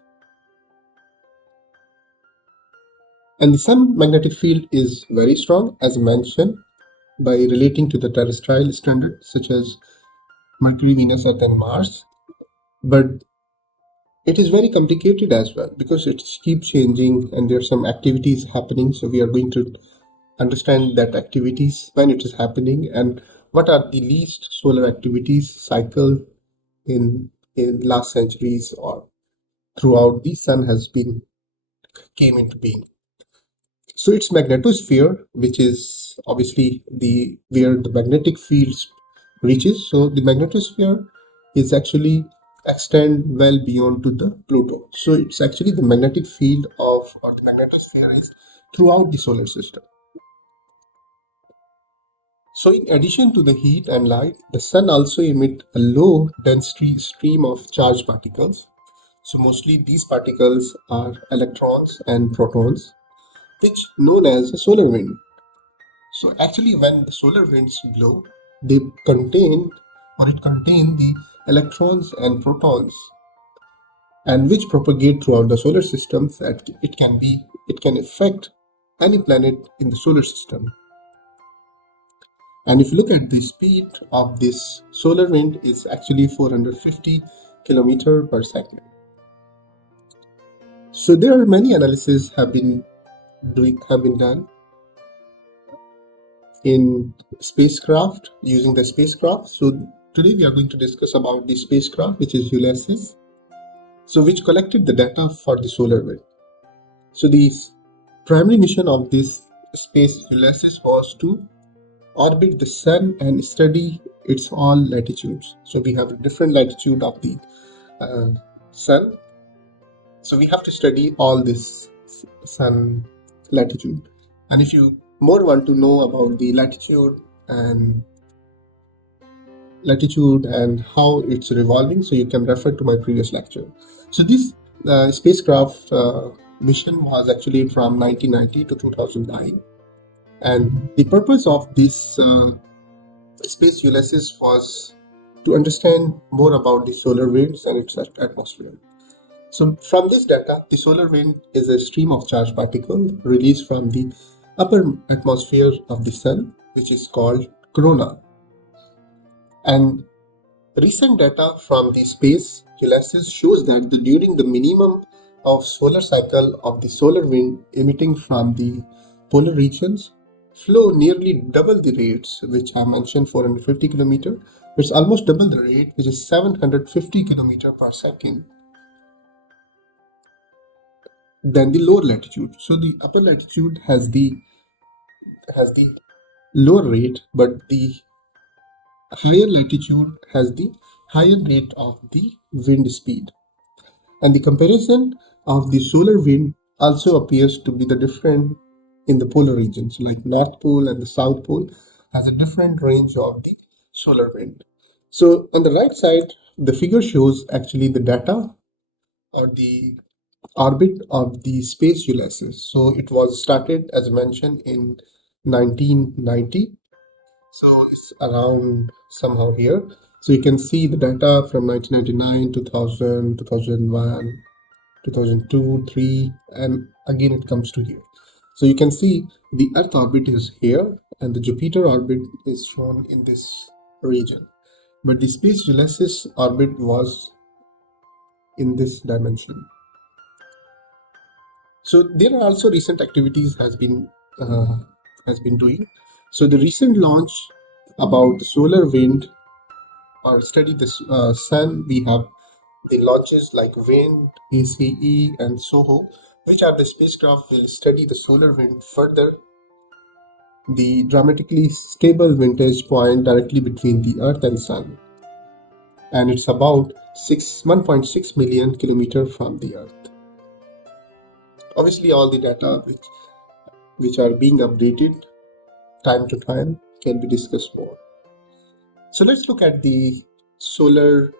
And the sun magnetic field is very strong, as mentioned, by relating to the terrestrial standard such as Mercury, Venus, Earth, and Mars. But it is very complicated as well because it keeps changing and there are some activities happening. So we are going to understand that activities, when it is happening, and what are the least solar activities cycle in last centuries or throughout the sun has been came into being. So its magnetosphere, which is obviously the where the magnetic fields reaches. So the magnetosphere is actually extend well beyond to the Pluto. So it's actually the magnetic field of or the magnetosphere is throughout the solar system. So in addition to the heat and light, the sun also emits a low density stream of charged particles. So mostly these particles are electrons and protons, which known as a solar wind. So actually when the solar winds blow, they contain or it contain the electrons and protons and which propagate throughout the solar system that it can affect any planet in the solar system. And if you look at the speed of this solar wind is actually 450 kilometer per second. So there are many analyses have been done in spacecraft using the spacecraft. So today we are going to discuss about the spacecraft which is Ulysses. So which collected the data for the solar wind. So the primary mission of this space Ulysses was to orbit the sun and study its all latitudes. So we have a different latitude of the sun. So we have to study all this sun latitude. And if you more want to know about the latitude and how it's revolving, so you can refer to my previous lecture. So this spacecraft mission was actually from 1990 to 2009, and the purpose of this space Ulysses was to understand more about the solar winds and its atmosphere. So from this data, the solar wind is a stream of charged particles released from the upper atmosphere of the sun, which is called corona. And recent data from the space Ulysses shows that during the minimum of solar cycle of the solar wind emitting from the polar regions flow nearly double the rates, which I mentioned 450 kilometer. It's almost double the rate, which is 750 kilometer per second. than the lower latitude. So the upper latitude has the lower rate, but the higher latitude has the higher rate of the wind speed. And the comparison of the solar wind also appears to be the different in the polar regions, like North Pole and the South Pole has a different range of the solar wind. So on the right side, the figure shows actually the data or the orbit of the space Ulysses. So it was started, as mentioned, in 1990. So it's around somehow here. So you can see the data from 1999, 2000, 2001, 2002, 3, and again it comes to here. So you can see the Earth orbit is here and the Jupiter orbit is shown in this region. But the space Ulysses orbit was in this dimension. So there are also recent activities has been doing. So the recent launch about the solar wind or study the sun, we have the launches like WIND, ACE, and SOHO, which are the spacecraft will study the solar wind further, the dramatically stable vantage point directly between the Earth and Sun, and it's about 1.6 million kilometers from the Earth. Obviously, all the data which are being updated time to time can be discussed more. So let's look at the solar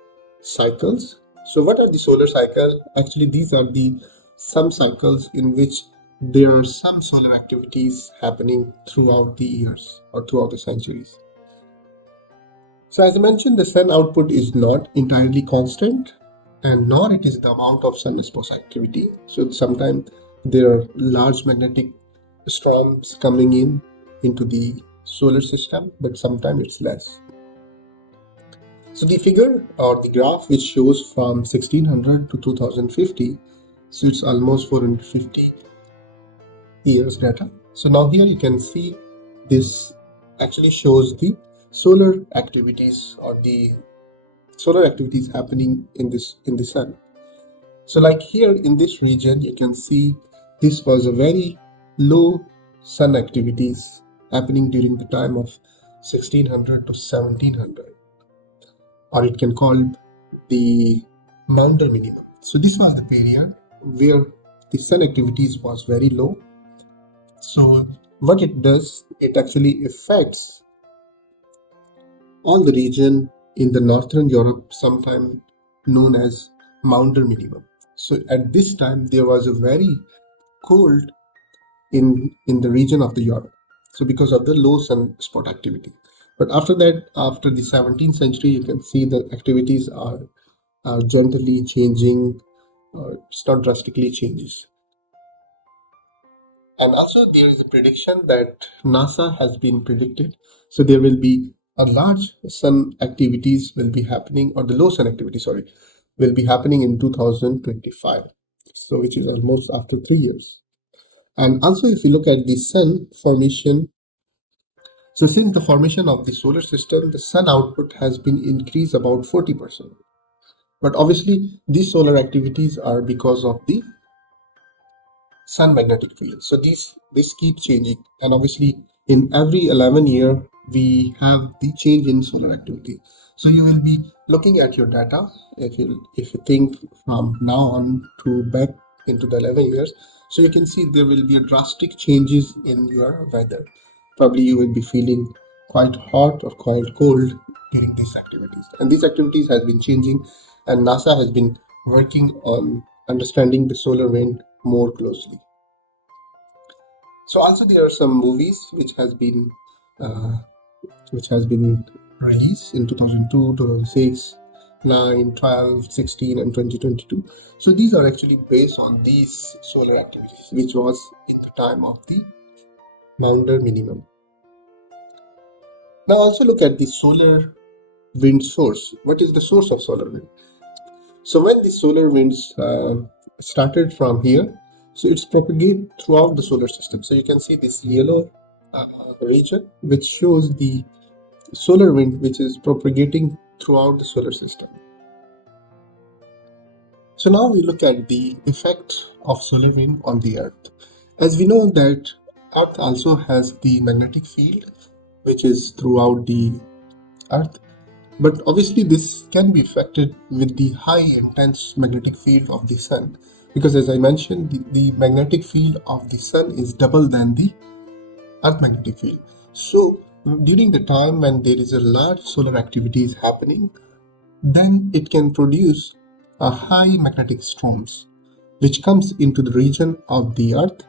cycles. So what are the solar cycle? Actually, these are the some cycles in which there are some solar activities happening throughout the years or throughout the centuries. So as I mentioned, the sun output is not entirely constant and nor it is the amount of sunspot activity. So sometimes there are large magnetic storms coming in into the solar system, but sometimes it's less. So the figure or the graph which shows from 1600 to 2050, so it's almost 450 years data. So now here you can see this actually shows the solar activities or the solar activities happening in the sun. So like here in this region you can see this was a very low sun activities happening during the time of 1600 to 1700, or it can call the Maunder minimum. So this was the period where the sun activities was very low. So what it does, it actually affects all the region in the northern Europe, sometimes known as Maunder minimum. So at this time there was a very cold in the region of the Europe. So because of the low sunspot activity. But after that, after the 17th century, you can see the activities are gently changing, it's not drastically changes. And also there is a prediction that NASA has been predicted. So there will be a large sun activities will be happening, or the low sun activity, sorry, will be happening in 2025. So which is almost after 3 years. And also if you look at the sun formation, so since the formation of the solar system, the sun output has been increased about 40%. But obviously these solar activities are because of the sun magnetic field. So this keeps changing, and obviously in every 11 year we have the change in solar activity. So you will be looking at your data if you think from now on to back into the 11 years. So you can see there will be a drastic changes in your weather. Probably you will be feeling quite hot or quite cold during these activities, and these activities has been changing, and NASA has been working on understanding the solar wind more closely. So also there are some movies uh, which has been released in 2002, 2006, 9, 12, 16, and 2022. So these are actually based on these solar activities, which was in the time of the Maunder minimum. Now also look at the solar wind source. What is the source of solar wind? So when the solar winds started from here, so it's propagate throughout the solar system. So you can see this yellow uh, region, which shows the solar wind, which is propagating throughout the solar system. So now we look at the effect of solar wind on the Earth. As we know that Earth also has the magnetic field, which is throughout the Earth. But obviously, this can be affected with the high intense magnetic field of the Sun, because as I mentioned, the magnetic field of the Sun is double than the Earth magnetic field. So during the time when there is a large solar activity is happening, then it can produce a high magnetic storms, which comes into the region of the Earth,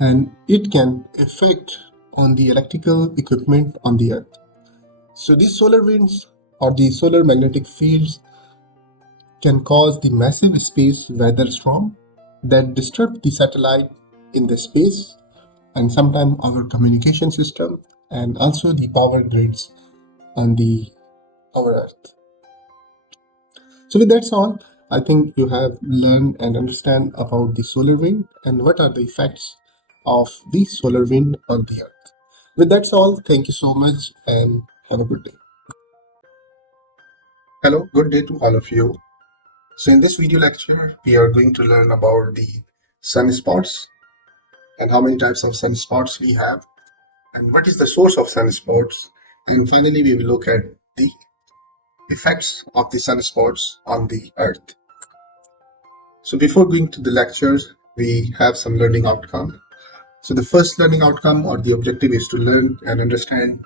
and it can affect on the electrical equipment on the Earth. So these solar winds or the solar magnetic fields can cause the massive space weather storm that disrupt the satellite in the space and sometimes our communication system and also the power grids on the our Earth. So with that's all, I think you have learned and understand about the solar wind and what are the effects of the solar wind on the Earth. With that's all, thank you so much and have a good day. Hello, good day to all of you. So in this video lecture, we are going to learn about the sunspots and how many types of sunspots we have and what is the source of sunspots. And finally, we will look at the effects of the sunspots on the Earth. So before going to the lectures, we have some learning outcome. So the first learning outcome or the objective is to learn and understand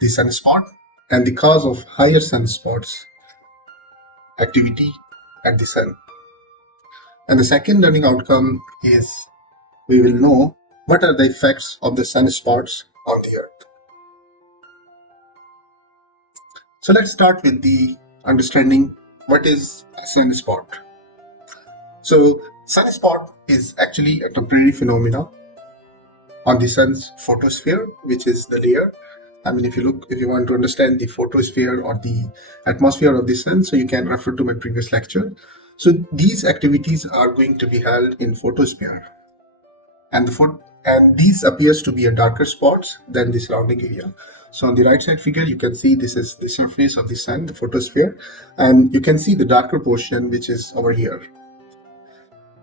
the sunspot and the cause of higher sunspots activity at the sun. And the second learning outcome is we will know what are the effects of the sunspots on the Earth. So let's start with the understanding what is a sunspot. So sunspot is actually a temporary phenomena on the sun's photosphere, which is the layer. I mean, if you want to understand the photosphere or the atmosphere of the sun, so you can refer to my previous lecture. So these activities are going to be held in photosphere, and these appears to be a darker spots than the surrounding area. So on the right side figure, you can see this is the surface of the sun, the photosphere, and you can see the darker portion which is over here.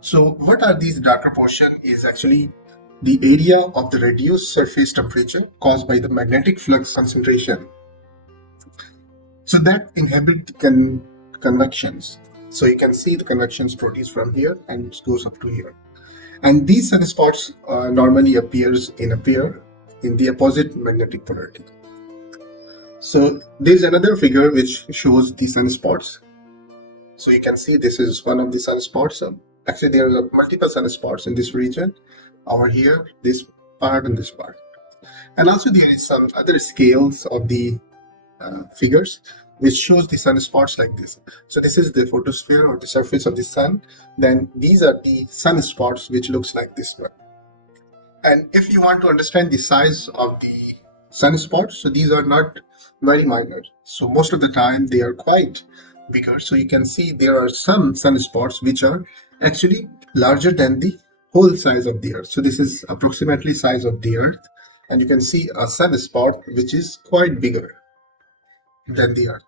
So what are these darker portion is actually the area of the reduced surface temperature caused by the magnetic flux concentration. So that inhibit convections. So you can see the convections produced from here and it goes up to here. And these sunspots normally appears in a pair in the opposite magnetic polarity. So there's another figure which shows the sunspots. So you can see this is one of the sunspots. Actually, there are multiple sunspots in this region. Over here, this part and this part. And also there is some other scales of the figures which shows the sunspots like this. So this is the photosphere or the surface of the sun. Then these are the sunspots which looks like this one. And if you want to understand the size of the sunspots, so these are not very minor. So most of the time they are quite bigger. So you can see there are some sunspots which are actually larger than the whole size of the Earth. So this is approximately size of the Earth, and you can see a sunspot which is quite bigger than the Earth.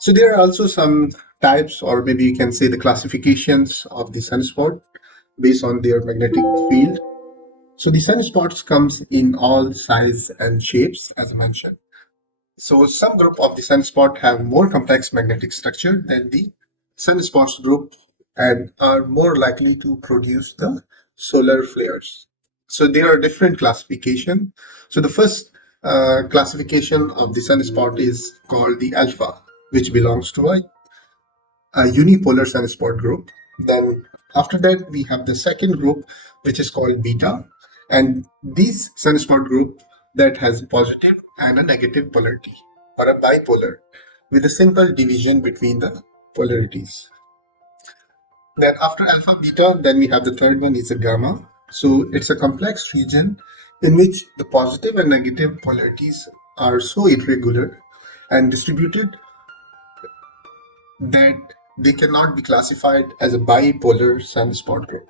So there are also some types, or maybe you can say the classifications of the sunspot based on their magnetic field. So the sunspots comes in all size and shapes, as I mentioned. So some group of the sunspot have more complex magnetic structure than the sunspots group and are more likely to produce the solar flares. So there are different classification. So the first classification of the sunspot is called the alpha, which belongs to a unipolar sunspot group. Then after that, we have the second group, which is called beta. And this sunspot group that has positive and a negative polarity or a bipolar with a simple division between the polarities. Then after alpha beta, then we have the third one is a gamma. So it's a complex region in which the positive and negative polarities are so irregular and distributed that they cannot be classified as a bipolar sunspot group.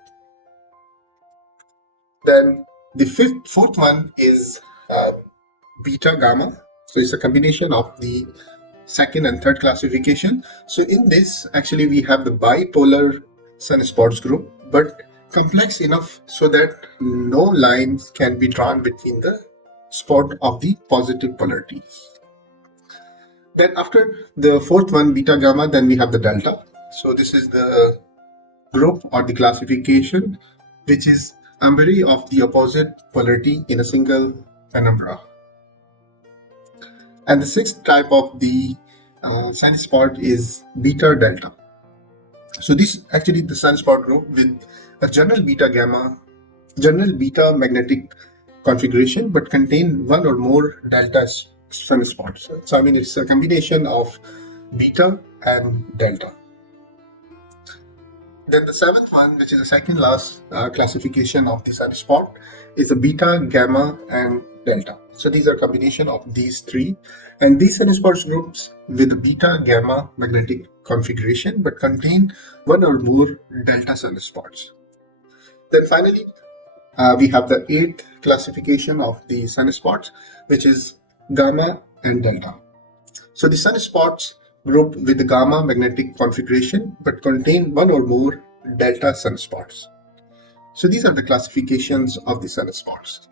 Then the fourth one is beta gamma. So it's a combination of the second and third classification. So in this, actually, we have the bipolar sunspots group, but complex enough so that no lines can be drawn between the spot of the positive polarity. Then after the fourth one, beta gamma, then we have the delta. So this is the group or the classification which is ambiguity of the opposite polarity in a single penumbra. And the sixth type of the sunspot is beta delta. So this actually the sunspot group with a general beta magnetic configuration, but contain one or more delta sunspots. So I mean it's a combination of beta and delta. Then the seventh one, which is the second last classification of the sunspot, is a beta, gamma, and delta. So these are a combination of these three, and these sunspots groups with a beta, gamma magnetic configuration, but contain one or more delta sunspots. Then finally, we have the eighth classification of the sunspots, which is gamma and delta. So the sunspots group with the gamma magnetic configuration but contain one or more delta sunspots. So these are the classifications of the sunspots.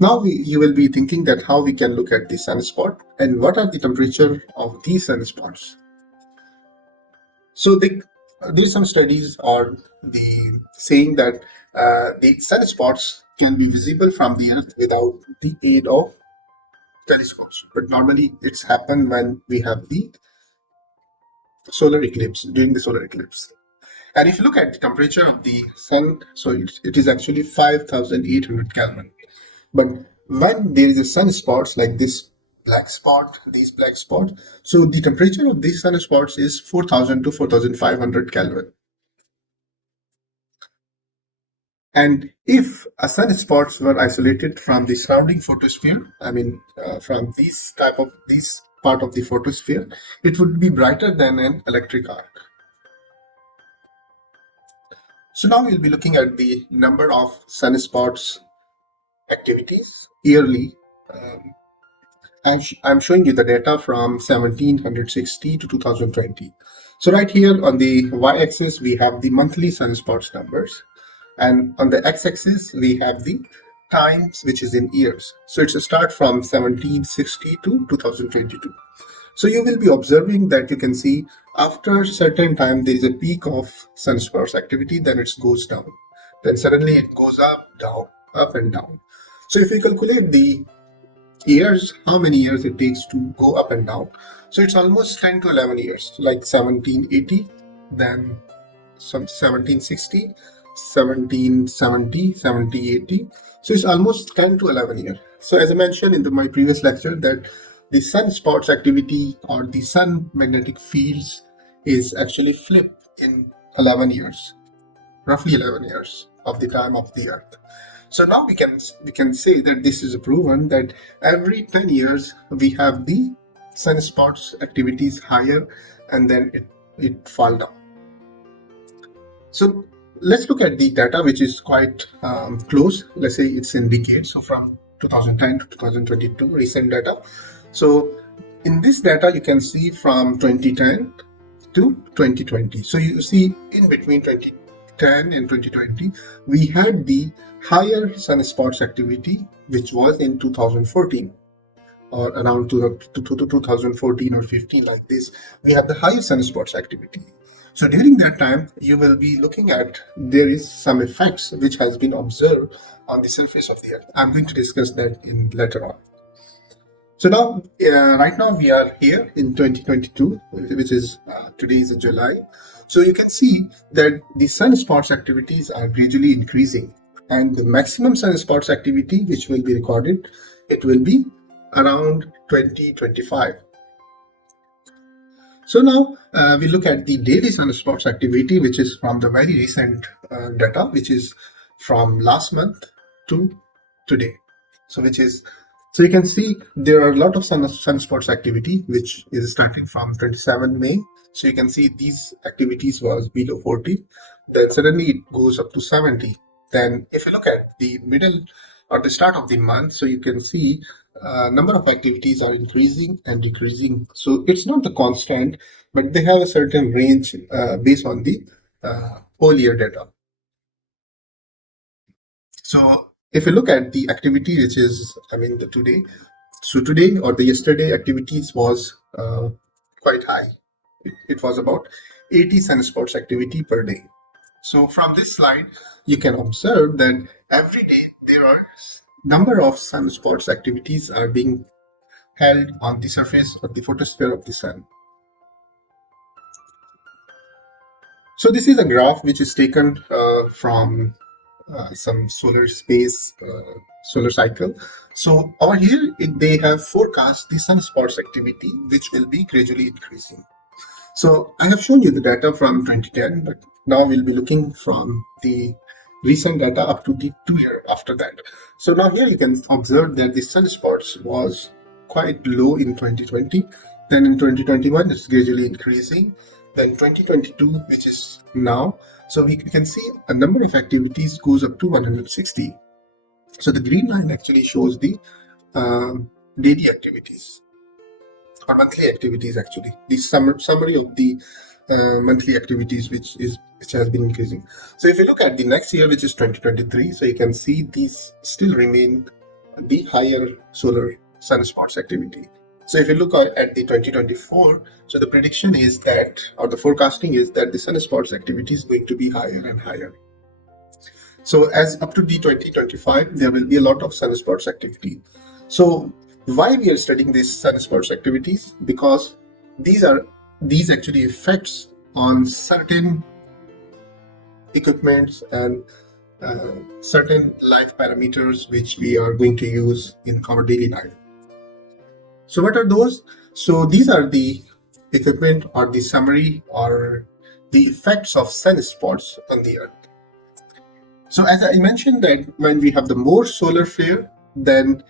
Now you will be thinking that how we can look at the sunspot and what are the temperature of these sunspots. So there's some studies are saying that the sunspots can be visible from the Earth without the aid of telescopes, but normally it's happened when we have the solar eclipse, during the solar eclipse. And if you look at the temperature of the sun, so it is actually 5,800 Kelvin. But when there is a sunspots like this black spot, these black spots, so the temperature of these sunspots is 4,000 to 4,500 Kelvin. And if a sunspots were isolated from the surrounding photosphere, I mean from this part of the photosphere, it would be brighter than an electric arc. So now we'll be looking at the number of sunspots activities yearly. I'm showing you the data from 1760 to 2020. So right here on the y-axis, we have the monthly sunspots numbers. And on the x-axis, we have the times, which is in years. So it's a start from 1760 to 2022. So you will be observing that you can see after a certain time, there is a peak of sunspots activity, then it goes down. Then suddenly it goes up, down, up and down. So if you calculate the years, how many years it takes to go up and down, so it's almost 10 to 11 years, like 1780, then some 1760, 1770, 1780. So it's almost 10 to 11 years. So as I mentioned in my previous lecture that the sunspots activity or the sun magnetic fields is actually flipped in 11 years, roughly 11 years of the time of the Earth. So now we can say that this is proven that every 10 years we have the sunspots activities higher and then it fall down. So let's look at the data, which is quite close. Let's say it's in decades. So from 2010 to 2022, recent data. So in this data, you can see from 2010 to 2020. So you see in between 2010 and 2020, we had the higher sunspots activity, which was in 2014 or around 2014 or 15 like this. We have the higher sunspots activity. So during that time, you will be looking at there is some effects which has been observed on the surface of the Earth. I'm going to discuss that in later on. So now, right now we are here in 2022, which is today is July. So you can see that the sunspots activities are gradually increasing, and the maximum sunspots activity which will be recorded, it will be around 2025. So now we look at the daily sunspots activity, which is from the very recent data, which is from last month to today. So you can see there are a lot of sunspots activity, which is starting from 27 May. So you can see these activities was below 40. Then suddenly it goes up to 70. Then if you look at the middle or the start of the month, so you can see number of activities are increasing and decreasing. So it's not the constant, but they have a certain range based on the whole year data. So if you look at the activity, which is, I mean, the today, so today or the yesterday activities was quite high. It was about 80 sunspots activity per day. So from this slide, you can observe that every day there are number of sunspots activities are being held on the surface of the photosphere of the sun. So this is a graph which is taken from some solar cycle. So over here, they have forecast the sunspots activity, which will be gradually increasing. So I have shown you the data from 2010, but now we'll be looking from the recent data up to the 2 year after that. So now here you can observe that the sunspots was quite low in 2020. Then in 2021, it's gradually increasing. Then 2022, which is now, so we can see a number of activities goes up to 160. So the green line actually shows the daily activities or monthly activities, actually the summary of the monthly activities which has been increasing. So if you look at the next year, which is 2023, so you can see these still remain the higher solar sunspots activity. So if you look at the 2024, so the prediction is that, or the forecasting is that the sunspots activity is going to be higher and higher. So as up to the 2025, there will be a lot of sunspots activity. So why we are studying these sunspots activities? Because these actually effects on certain equipments and certain life parameters which we are going to use in our daily life. So what are those? So these are the equipment or the summary or the effects of sunspots on the Earth. So as I mentioned that when we have the more solar flare, then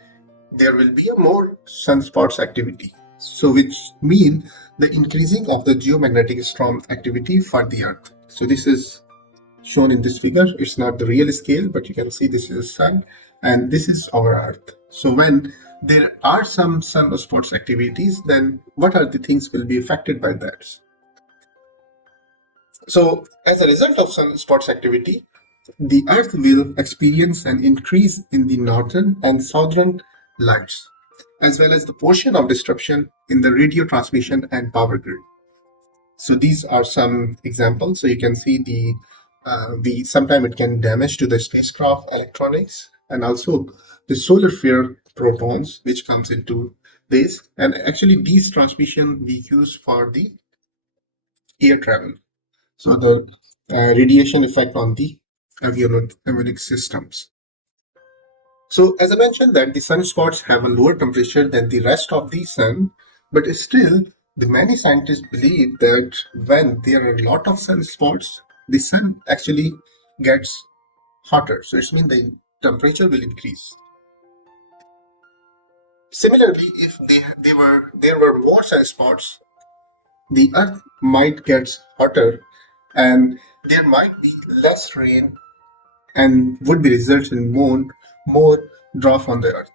there will be a more sunspots activity. So which mean the increasing of the geomagnetic storm activity for the Earth. So this is shown in this figure. It's not the real scale, but you can see this is the sun and this is our Earth. So when there are some sunspots activities, then what are the things will be affected by that? So as a result of sunspots activity, the Earth will experience an increase in the northern and southern lights, as well as the portion of disruption in the radio transmission and power grid. So these are some examples. So you can see the sometime it can damage to the spacecraft electronics and also the solar flare protons which comes into this. And actually these transmission we use for the air travel. So the radiation effect on the avionics systems. So as I mentioned that the sunspots have a lower temperature than the rest of the sun, but still the many scientists believe that when there are a lot of sunspots, the sun actually gets hotter. So it means the temperature will increase. Similarly, if there were more sunspots, the earth might get hotter and there might be less rain and would be result in more drop on the earth.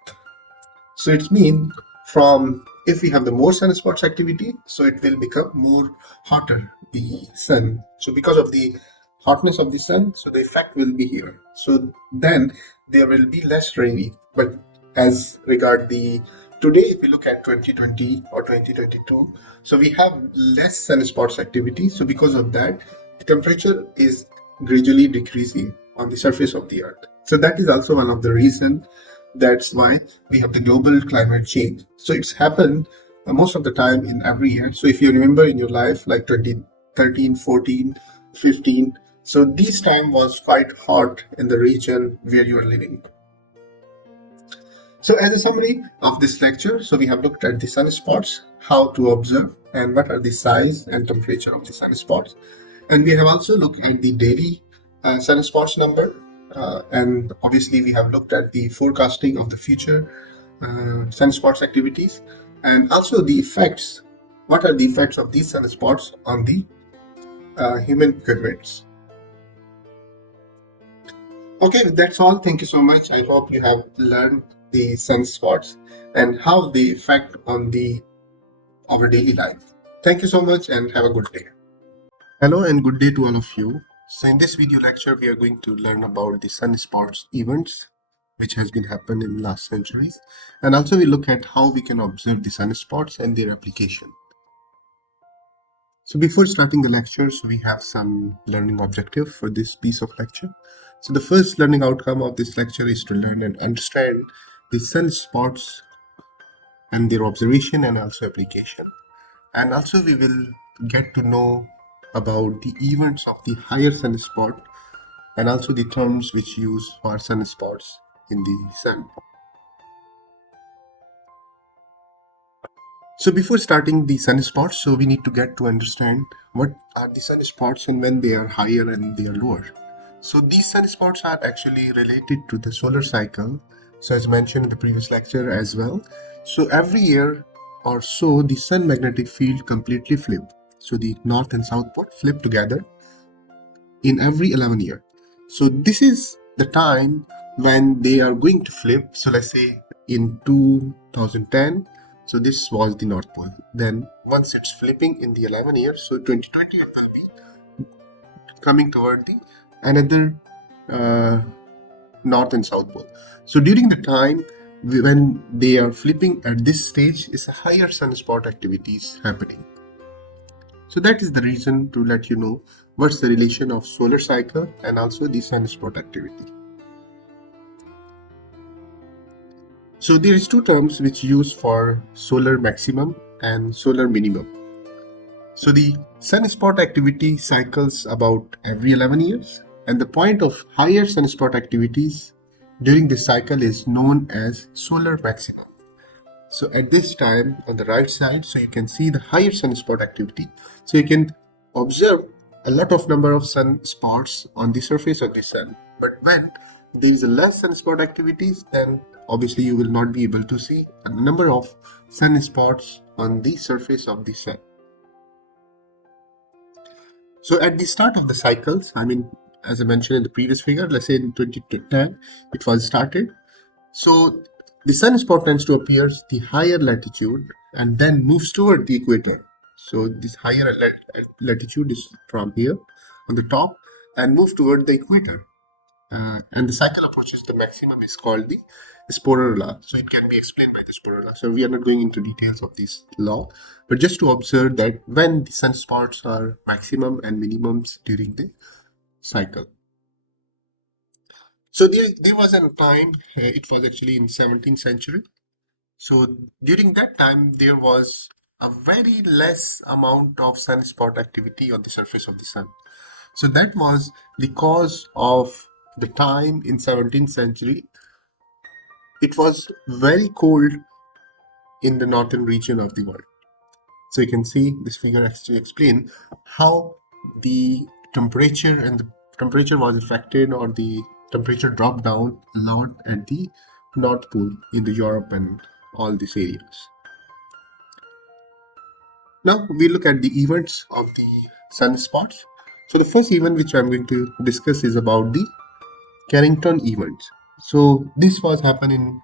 So it means from if we have the more sunspots activity, so it will become more hotter the sun. So because of the hotness of the sun, so the effect will be here. So then there will be less rainy. But as regard the today, if we look at 2020 or 2022, so we have less sunspots activity. So because of that, the temperature is gradually decreasing on the surface of the earth. So that is also one of the reasons. That's why we have the global climate change. So it's happened most of the time in every year. So if you remember in your life, like 2013, 14, 15, so this time was quite hot in the region where you are living. So as a summary of this lecture, so we have looked at the sunspots, how to observe, and what are the size and temperature of the sunspots. And we have also looked at the daily sunspots number. And obviously we have looked at the forecasting of the future sunspots activities and also the effects. What are the effects of these sunspots on the human equipments? Okay, that's all. Thank you so much. I hope you have learned the sunspots and how they affect on our daily life. Thank you so much and have a good day. Hello and good day to all of you. So in this video lecture, we are going to learn about the sunspots events which has been happened in last centuries, and also we look at how we can observe the sunspots and their application. So before starting the lectures, we have some learning objective for this piece of lecture. So the first learning outcome of this lecture is to learn and understand the sunspots and their observation and also application. And also we will get to know about the events of the higher sunspot and also the terms which use for sunspots in the sun. So before starting the sunspots, so we need to get to understand what are the sunspots and when they are higher and they are lower. So these sunspots are actually related to the solar cycle. So as mentioned in the previous lecture as well. So every year or so, the sun magnetic field completely flip. So the north and south pole flip together in every 11 years. So this is the time when they are going to flip. So let's say in 2010, so this was the North Pole. Then once it's flipping in the 11 years, so 2020 it will be coming toward the another North and South Pole. So during the time when they are flipping at this stage, is a higher sunspot activities happening. So that is the reason to let you know what's the relation of solar cycle and also the sunspot activity. So there is two terms which use for solar maximum and solar minimum. So the sunspot activity cycles about every 11 years, and the point of higher sunspot activities during this cycle is known as solar maximum. So at this time on the right side, so you can see the higher sunspot activity. So you can observe a lot of number of sunspots on the surface of the sun. But when there is a less sunspot activities, then obviously you will not be able to see a number of sunspots on the surface of the sun. So at the start of the cycles, I mean, as I mentioned in the previous figure, let's say in 2010, it was started. So the sunspot tends to appear the higher latitude and then moves toward the equator. So this higher latitude is from here on the top and moves toward the equator. And the cycle approaches the maximum is called the sporer law. So it can be explained by the sporer law. So we are not going into details of this law, but just to observe that when the sunspots are maximum and minimums during the cycle. So there was a time, it was actually in 17th century. So during that time, there was a very less amount of sunspot activity on the surface of the sun. So that was the cause of the time in 17th century. It was very cold in the northern region of the world. So you can see this figure actually explain how the temperature was affected, or the temperature dropped down a lot at the North Pole in the Europe and all these areas. Now we look at the events of the sunspots. So the first event which I'm going to discuss is about the Carrington event. So this was happened in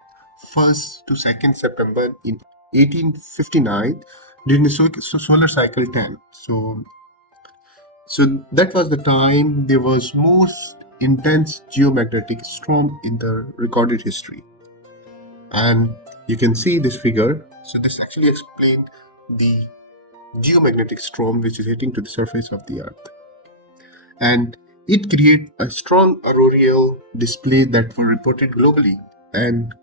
1st to 2nd September in 1859 during the solar cycle 10. So that was the time there was most intense geomagnetic storm in the recorded history. And you can see this figure. So this actually explains the geomagnetic storm which is hitting to the surface of the earth. And it created a strong auroral display that were reported globally and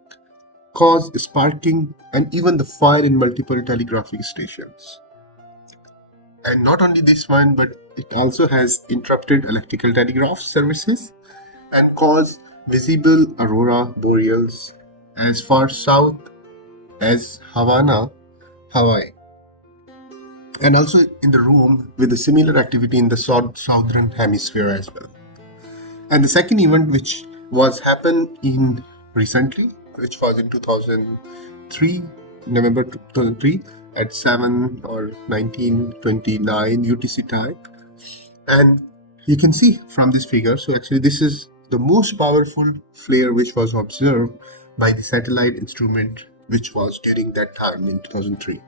caused sparking and even the fire in multiple telegraphic stations. And not only this one, but it also has interrupted electrical telegraph services and caused visible aurora boreals as far south as Havana, Hawaii. And also in the room with a similar activity in the southern hemisphere as well. And the second event which was happened in recently, which was in 2003, November 2003 at 7 or 1929 UTC time. And you can see from this figure, so actually this is the most powerful flare which was observed by the satellite instrument which was during that time in 2003.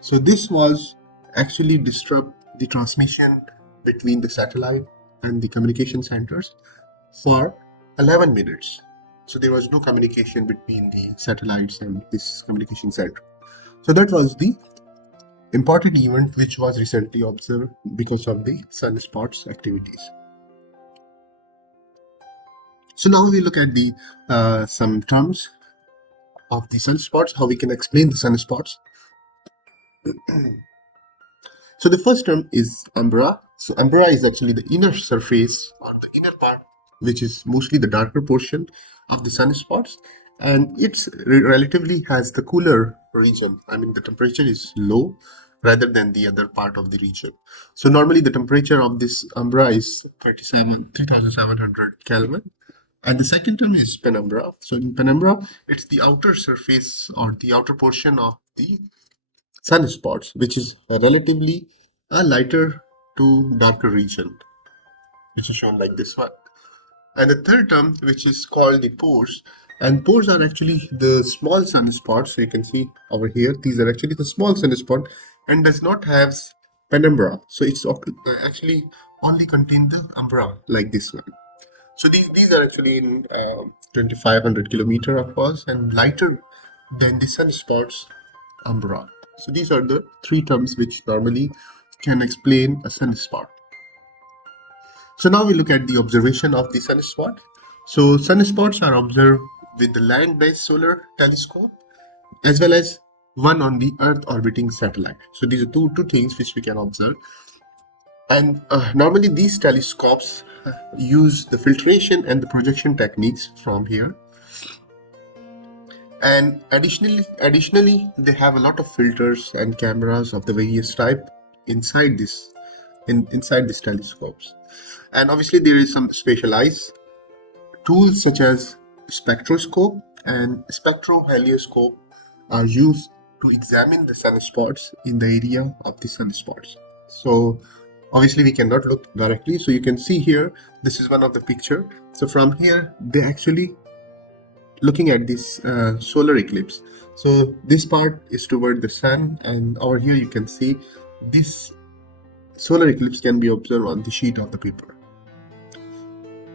So this was actually disrupt the transmission between the satellite and the communication centers for 11 minutes. So there was no communication between the satellites and this communication center. So that was the important event which was recently observed because of the sunspots activities. So now we look at the some terms of the sunspots, how we can explain the sunspots. So the first term is umbra. So umbra is actually the inner surface or the inner part, which is mostly the darker portion of the sunspots, and it's relatively has the cooler region. I mean, the temperature is low rather than the other part of the region. So normally the temperature of this umbra is 3700 Kelvin. And the second term is penumbra. So in penumbra, it's the outer surface or the outer portion of the sunspots, which is relatively a lighter to darker region, which is shown like this one. And the third term, which is called the pores, and pores are actually the small sunspots. So you can see over here, these are actually the small sunspot and does not have penumbra. So it's actually only contain the umbra like this one. So these are actually in 2500 kilometer across and lighter than the sunspots umbra. So these are the three terms which normally can explain a sunspot. So now we look at the observation of the sunspot. So sunspots are observed with the land-based solar telescope as well as one on the Earth orbiting satellite. So these are two things which we can observe. And normally these telescopes use the filtration and the projection techniques from here. And additionally, they have a lot of filters and cameras of the various type inside this telescopes. And obviously there is some specialized tools such as spectroscope and spectrohelioscope are used to examine the sunspots in the area of the sunspots. So obviously we cannot look directly. So you can see here, this is one of the picture. So from here, they actually looking at this solar eclipse. So this part is toward the sun, and over here you can see this solar eclipse can be observed on the sheet of the paper.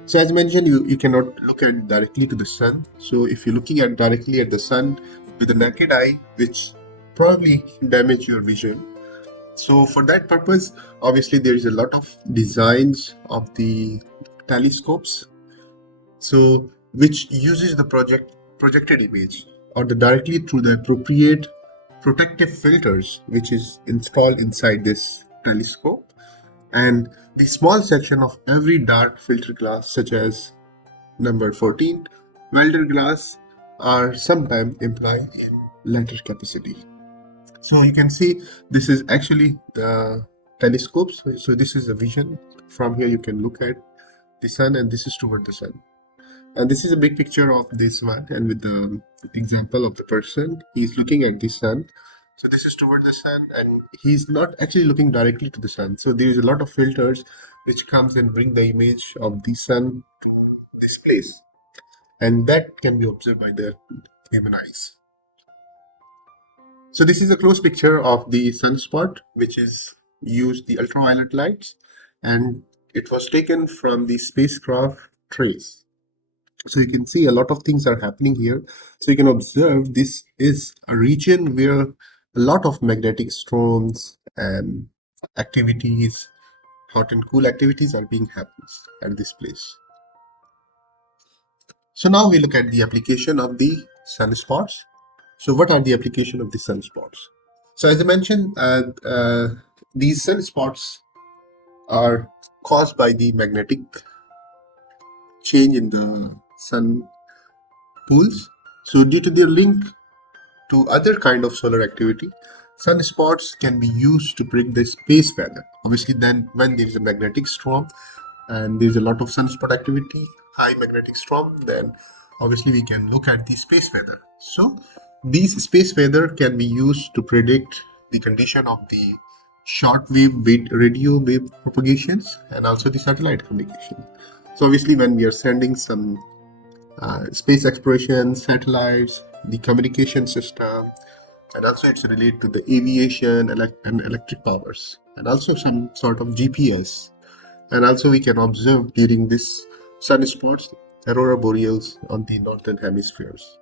So as mentioned, you cannot look at directly to the sun. So if you're looking at directly at the sun with the naked eye, which probably damage your vision. So for that purpose, obviously there is a lot of designs of the telescopes, so which uses the projected image or the directly through the appropriate protective filters which is installed inside this telescope. And the small section of every dark filter glass, such as number 14 welder glass, are sometimes implied in latter capacity. So you can see this is actually the telescopes. So this is the vision. From here you can look at the sun, and this is toward the sun. And this is a big picture of this one, and with the example of the person, he's looking at the sun. So this is toward the sun, and he's not actually looking directly to the sun. So there is a lot of filters which comes and bring the image of the sun to this place, and that can be observed by the human eyes. So this is a close picture of the sunspot, which is used the ultraviolet lights, and it was taken from the spacecraft trace. So you can see a lot of things are happening here. So you can observe this is a region where a lot of magnetic storms and activities, hot and cool activities are being happens at this place. So now we look at the application of the sunspots. So what are the application of the sunspots? So as I mentioned, these sunspots are caused by the magnetic change in the sun pools. So due to their link to other kind of solar activity, sunspots can be used to predict the space weather. Obviously, then when there is a magnetic storm and there is a lot of sunspot activity, high magnetic storm, then obviously we can look at the space weather. So these space weather can be used to predict the condition of the shortwave radio wave propagations and also the satellite communication. So obviously when we are sending some space exploration, satellites, the communication system, and also it's related to the aviation and electric powers, and also some sort of GPS. And also we can observe during this sunspots, aurora boreals on the northern hemispheres.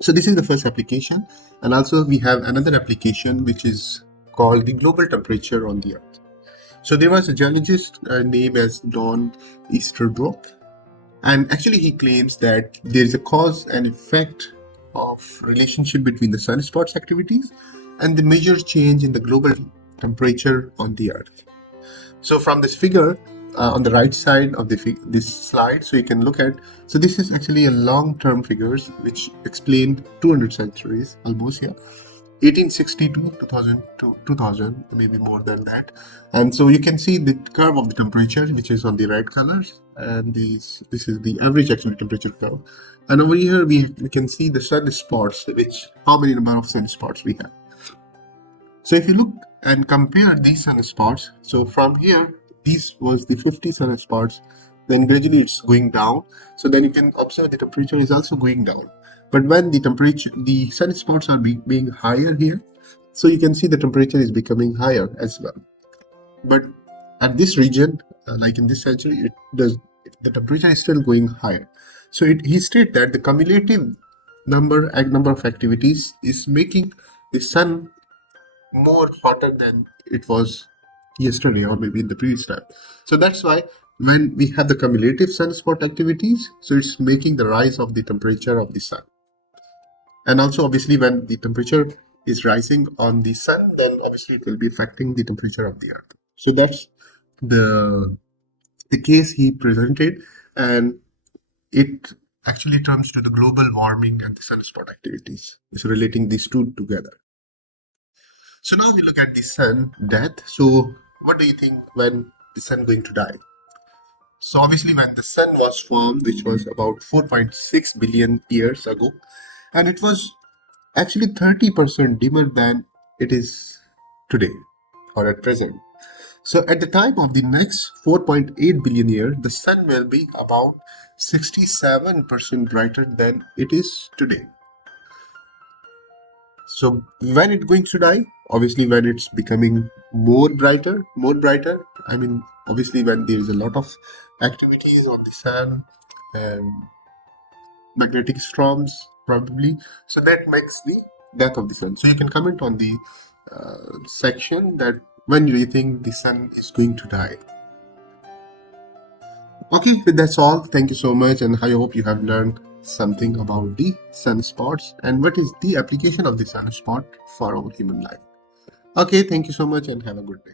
So this is the first application, and also we have another application which is called the global temperature on the Earth. So there was a geologist named as Don Easterbrook, and actually he claims that there is a cause and effect of relationship between the sunspots activities and the major change in the global temperature on the Earth. So from this figure on the right side of this slide, so you can look at, so this is actually a long-term figures which explain 200 centuries almost here, 1860 to 2000, maybe more than that. And so you can see the curve of the temperature, which is on the red colors, and this is the average actual temperature curve. And over here we can see the sunspots, which how many number of sunspots we have. So if you look and compare these sunspots, so from here, these was the 50 sunspots, then gradually it's going down. So then you can observe the temperature is also going down. But when the temperature, the sunspots are being higher here, so you can see the temperature is becoming higher as well. But at this region, like in this century, the temperature is still going higher. So he stated that the cumulative number of activities is making the sun more hotter than it was yesterday or maybe in the previous time. So that's why when we have the cumulative sunspot activities, so it's making the rise of the temperature of the sun. And also obviously when the temperature is rising on the sun, then obviously it will be affecting the temperature of the earth. So that's the case he presented, and it actually turns to the global warming and the sunspot activities. So relating these two together. So now we look at the sun death. So what do you think when the sun going to die? So obviously when the sun was formed, which was about 4.6 billion years ago, and it was actually 30% dimmer than it is today or at present. So at the time of the next 4.8 billion years, the sun will be about 67% brighter than it is today. So when it's going to die, obviously when it's becoming more brighter, I mean, obviously when there is a lot of activities on the sun and magnetic storms probably, so that makes the death of the sun. So you can comment on the section that when do you think the sun is going to die. Okay, that's all. Thank you so much, and I hope you have learned something about the sunspots and what is the application of the sunspot for our human life. Okay, thank you so much and have a good day.